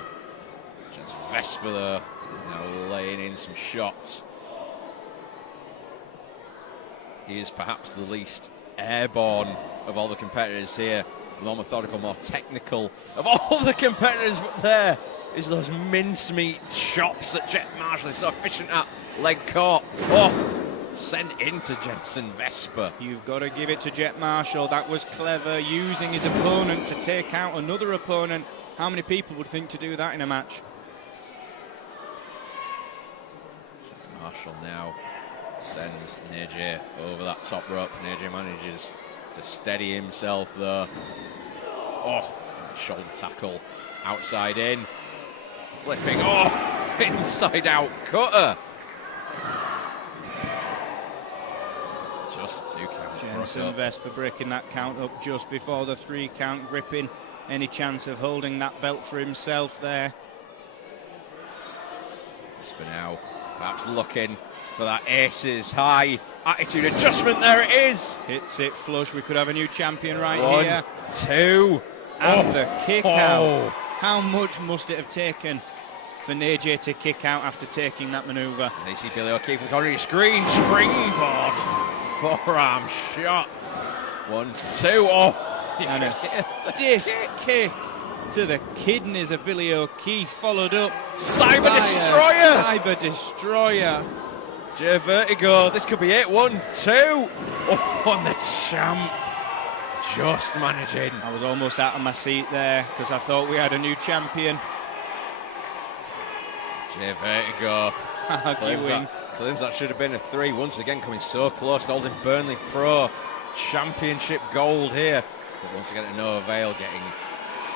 Just Vesper though, now laying in some shots. He is perhaps the least airborne of all the competitors here, more methodical, more technical of all the competitors, but there is those mincemeat chops that Jet Marshall is so efficient at. Leg caught. Oh, sent into Jensen Vesper. You've got to give it to Jet Marshall. That was clever, using his opponent to take out another opponent. How many people would think to do that in a match? Jet Marshall now sends Nadjei over that top rope. Nadjei manages to steady himself though. Oh, shoulder tackle, outside in, flipping, oh, inside out cutter. Just 2 count. Jensen Vesper breaking that count up just before the 3 count, gripping any chance of holding that belt for himself there. Vesper now perhaps looking for that aces high attitude adjustment. There it is. Hits it flush. We could have a new champion right 1, here. 2. And the kick out. How much must it have taken for Nadjei to kick out after taking that manoeuvre? They see Billy O'Keefe in the corner of your screen. Springboard. Forearm shot. 1, 2. Oh. And a stiff kick to the kidneys of Billy O'Keefe, followed up Cyber Destroyer. Cyber Destroyer. Vertigo. This could be it. 1, 2. Oh, and the champ just managing. I was almost out of my seat there because I thought we had a new champion. Vertigo claims that should have been a 3. Once again coming so close to holding Burnley Pro Championship gold here. But once again to no avail, getting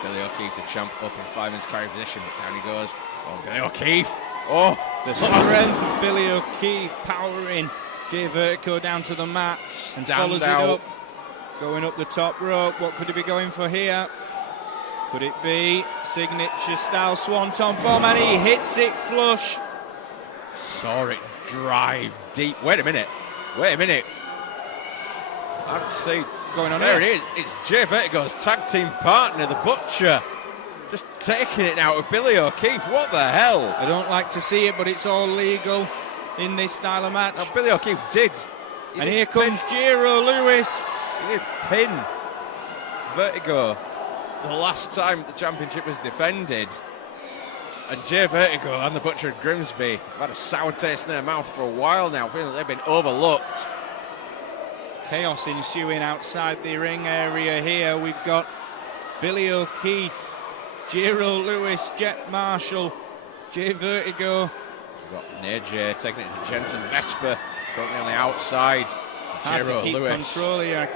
Billy O'Keefe, the champ, up in 5 minutes carry position. But down he goes. Oh, Billy O'Keefe. Oh, the strength of Billy O'Keefe powering Jay Vertigo down to the mat and follows it up. Going up the top rope. What could he be going for here? Could it be signature style swanton bomb? And he hits it flush. Saw it drive deep. Wait a minute. I don't see going on there. Here. It is. It's Jay Vertigo's tag team partner, the Butcher, just taking it out of Billy O'Keefe. What the hell? I don't like to see it, but it's all legal in this style of match. Now, Billy O'Keefe did. And here comes Jiro Lewis. He did pin Vertigo the last time the championship was defended. And Jay Vertigo and the Butcher and Grimsby have had a sour taste in their mouth for a while now, feeling that they've been overlooked. chaos ensuing outside the ring area here. We've got Billy O'Keefe, Jiro Lewis, Jet Marshall, Jay Vertigo. We've got Nadjei taking it to Jensen Jesper, currently on the outside. Hard to Jeyrow keep Lewis. control here.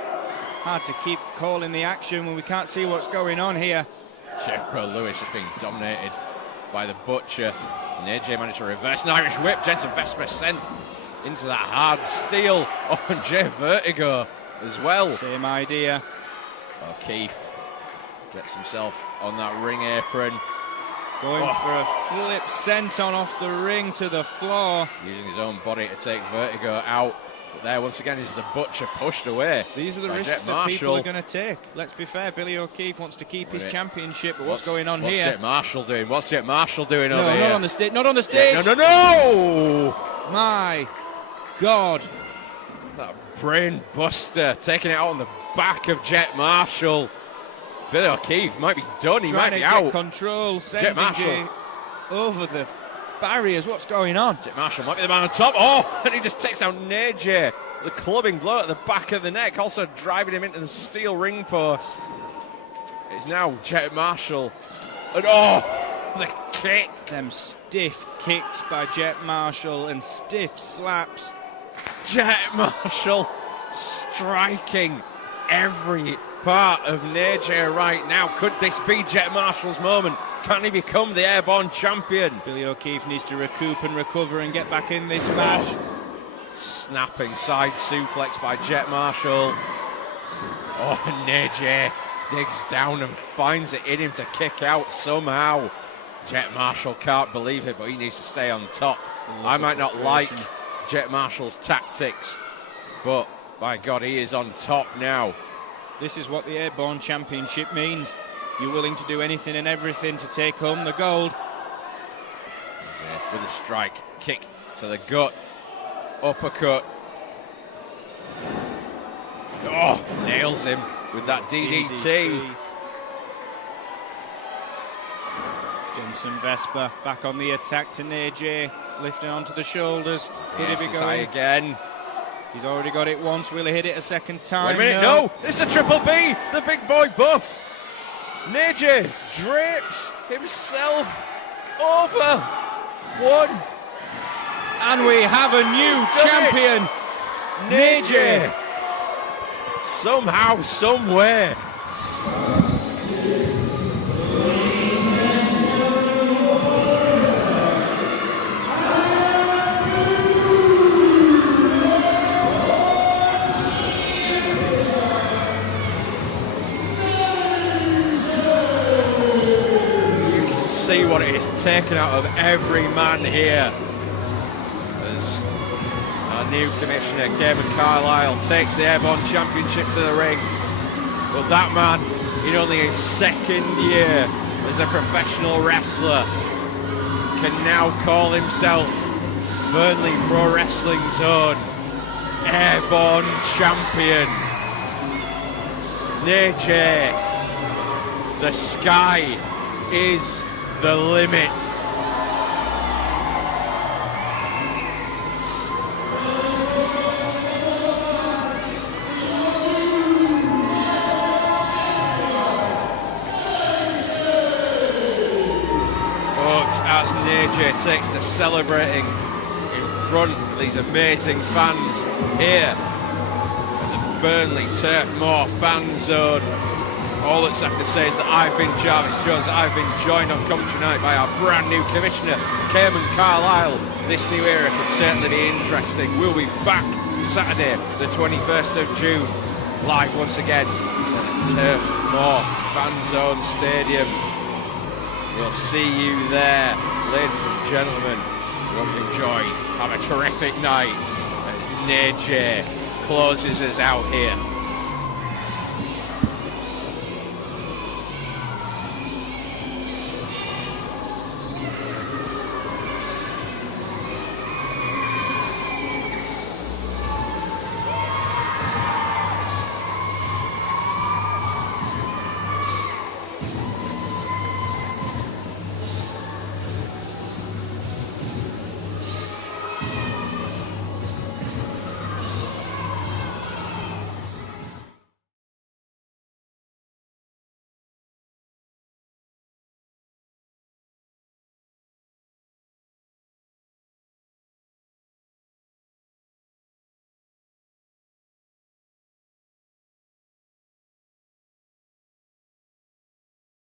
Hard to keep calling the action when we can't see what's going on here. Jeyrow Lewis just being dominated by the Butcher. Nadjei managed to reverse an Irish whip. Jensen Vesper sent into that hard steel. Oh, and Jay Vertigo as well. Same idea. O'Keefe gets himself on that ring apron. Going for a flip senton off the ring to the floor. Using his own body to take Vertigo out. But there, once again, is the Butcher pushed away. These are the risks that people are going to take. Let's be fair, Billy O'Keefe wants to keep his championship, but what's going on here? What's Jet Marshall doing? What's Jet Marshall doing over here? No, not on the stage. Not on the stage. Yeah, no! My God. That brain buster, taking it out on the back of Jet Marshall. Billy O'Keefe might be done. He might be out. Get control, sending Jay over the barriers. What's going on? Jet Marshall might be the man on top. Oh, and he just takes out Nadjei. The clubbing blow at the back of the neck, also driving him into the steel ring post. It's now Jet Marshall. And oh, the kick. Them stiff kicks by Jet Marshall and stiff slaps. Jet Marshall striking every part of Nadjei right now. Could this be Jet Marshall's moment? Can he become the Airborne champion? Billy O'Keefe needs to recoup and recover and get back in this match. Snapping side suplex by Jet Marshall. Oh, and Nadjei digs down and finds it in him to kick out somehow. Jet Marshall can't believe it, but he needs to stay on top. I might not like Jet Marshall's tactics, but by God, he is on top now. This is what the Airborne Championship means. You're willing to do anything and everything to take home the gold. Yeah, with a strike, kick to the gut, uppercut. Oh, nails him with that DDT. Jensen Vesper back on the attack to Nadjei, lifting onto the shoulders. Could Yes, he be it's high going again. He's already got it once. Will he hit it a second time? Wait a minute, no! It's a triple B, the big boy buff. Nadjei drapes himself over one. And we have a new champion, Nadjei. Somehow, somewhere. See what it is taken out of every man here as our new commissioner, Kevin Carlisle, takes the Airborne Championship to the ring. But that man, in only his second year as a professional wrestler, can now call himself Burnley Pro Wrestling's own Airborne Champion. Nadjei, the sky is the limit. But as Nadjei takes to celebrating in front of these amazing fans here at the Burnley Turf Moor fan zone, all that's left to say is that I've been Jarvis Jones. I've been joined on commentary night by our brand new commissioner, Kevin Carlisle. This new era could certainly be interesting. We'll be back Saturday, the 21st of June, live once again at Turf Moor Fan Zone Stadium. We'll see you there, ladies and gentlemen. We hope you enjoy. Have a terrific night as Nadjei closes us out here.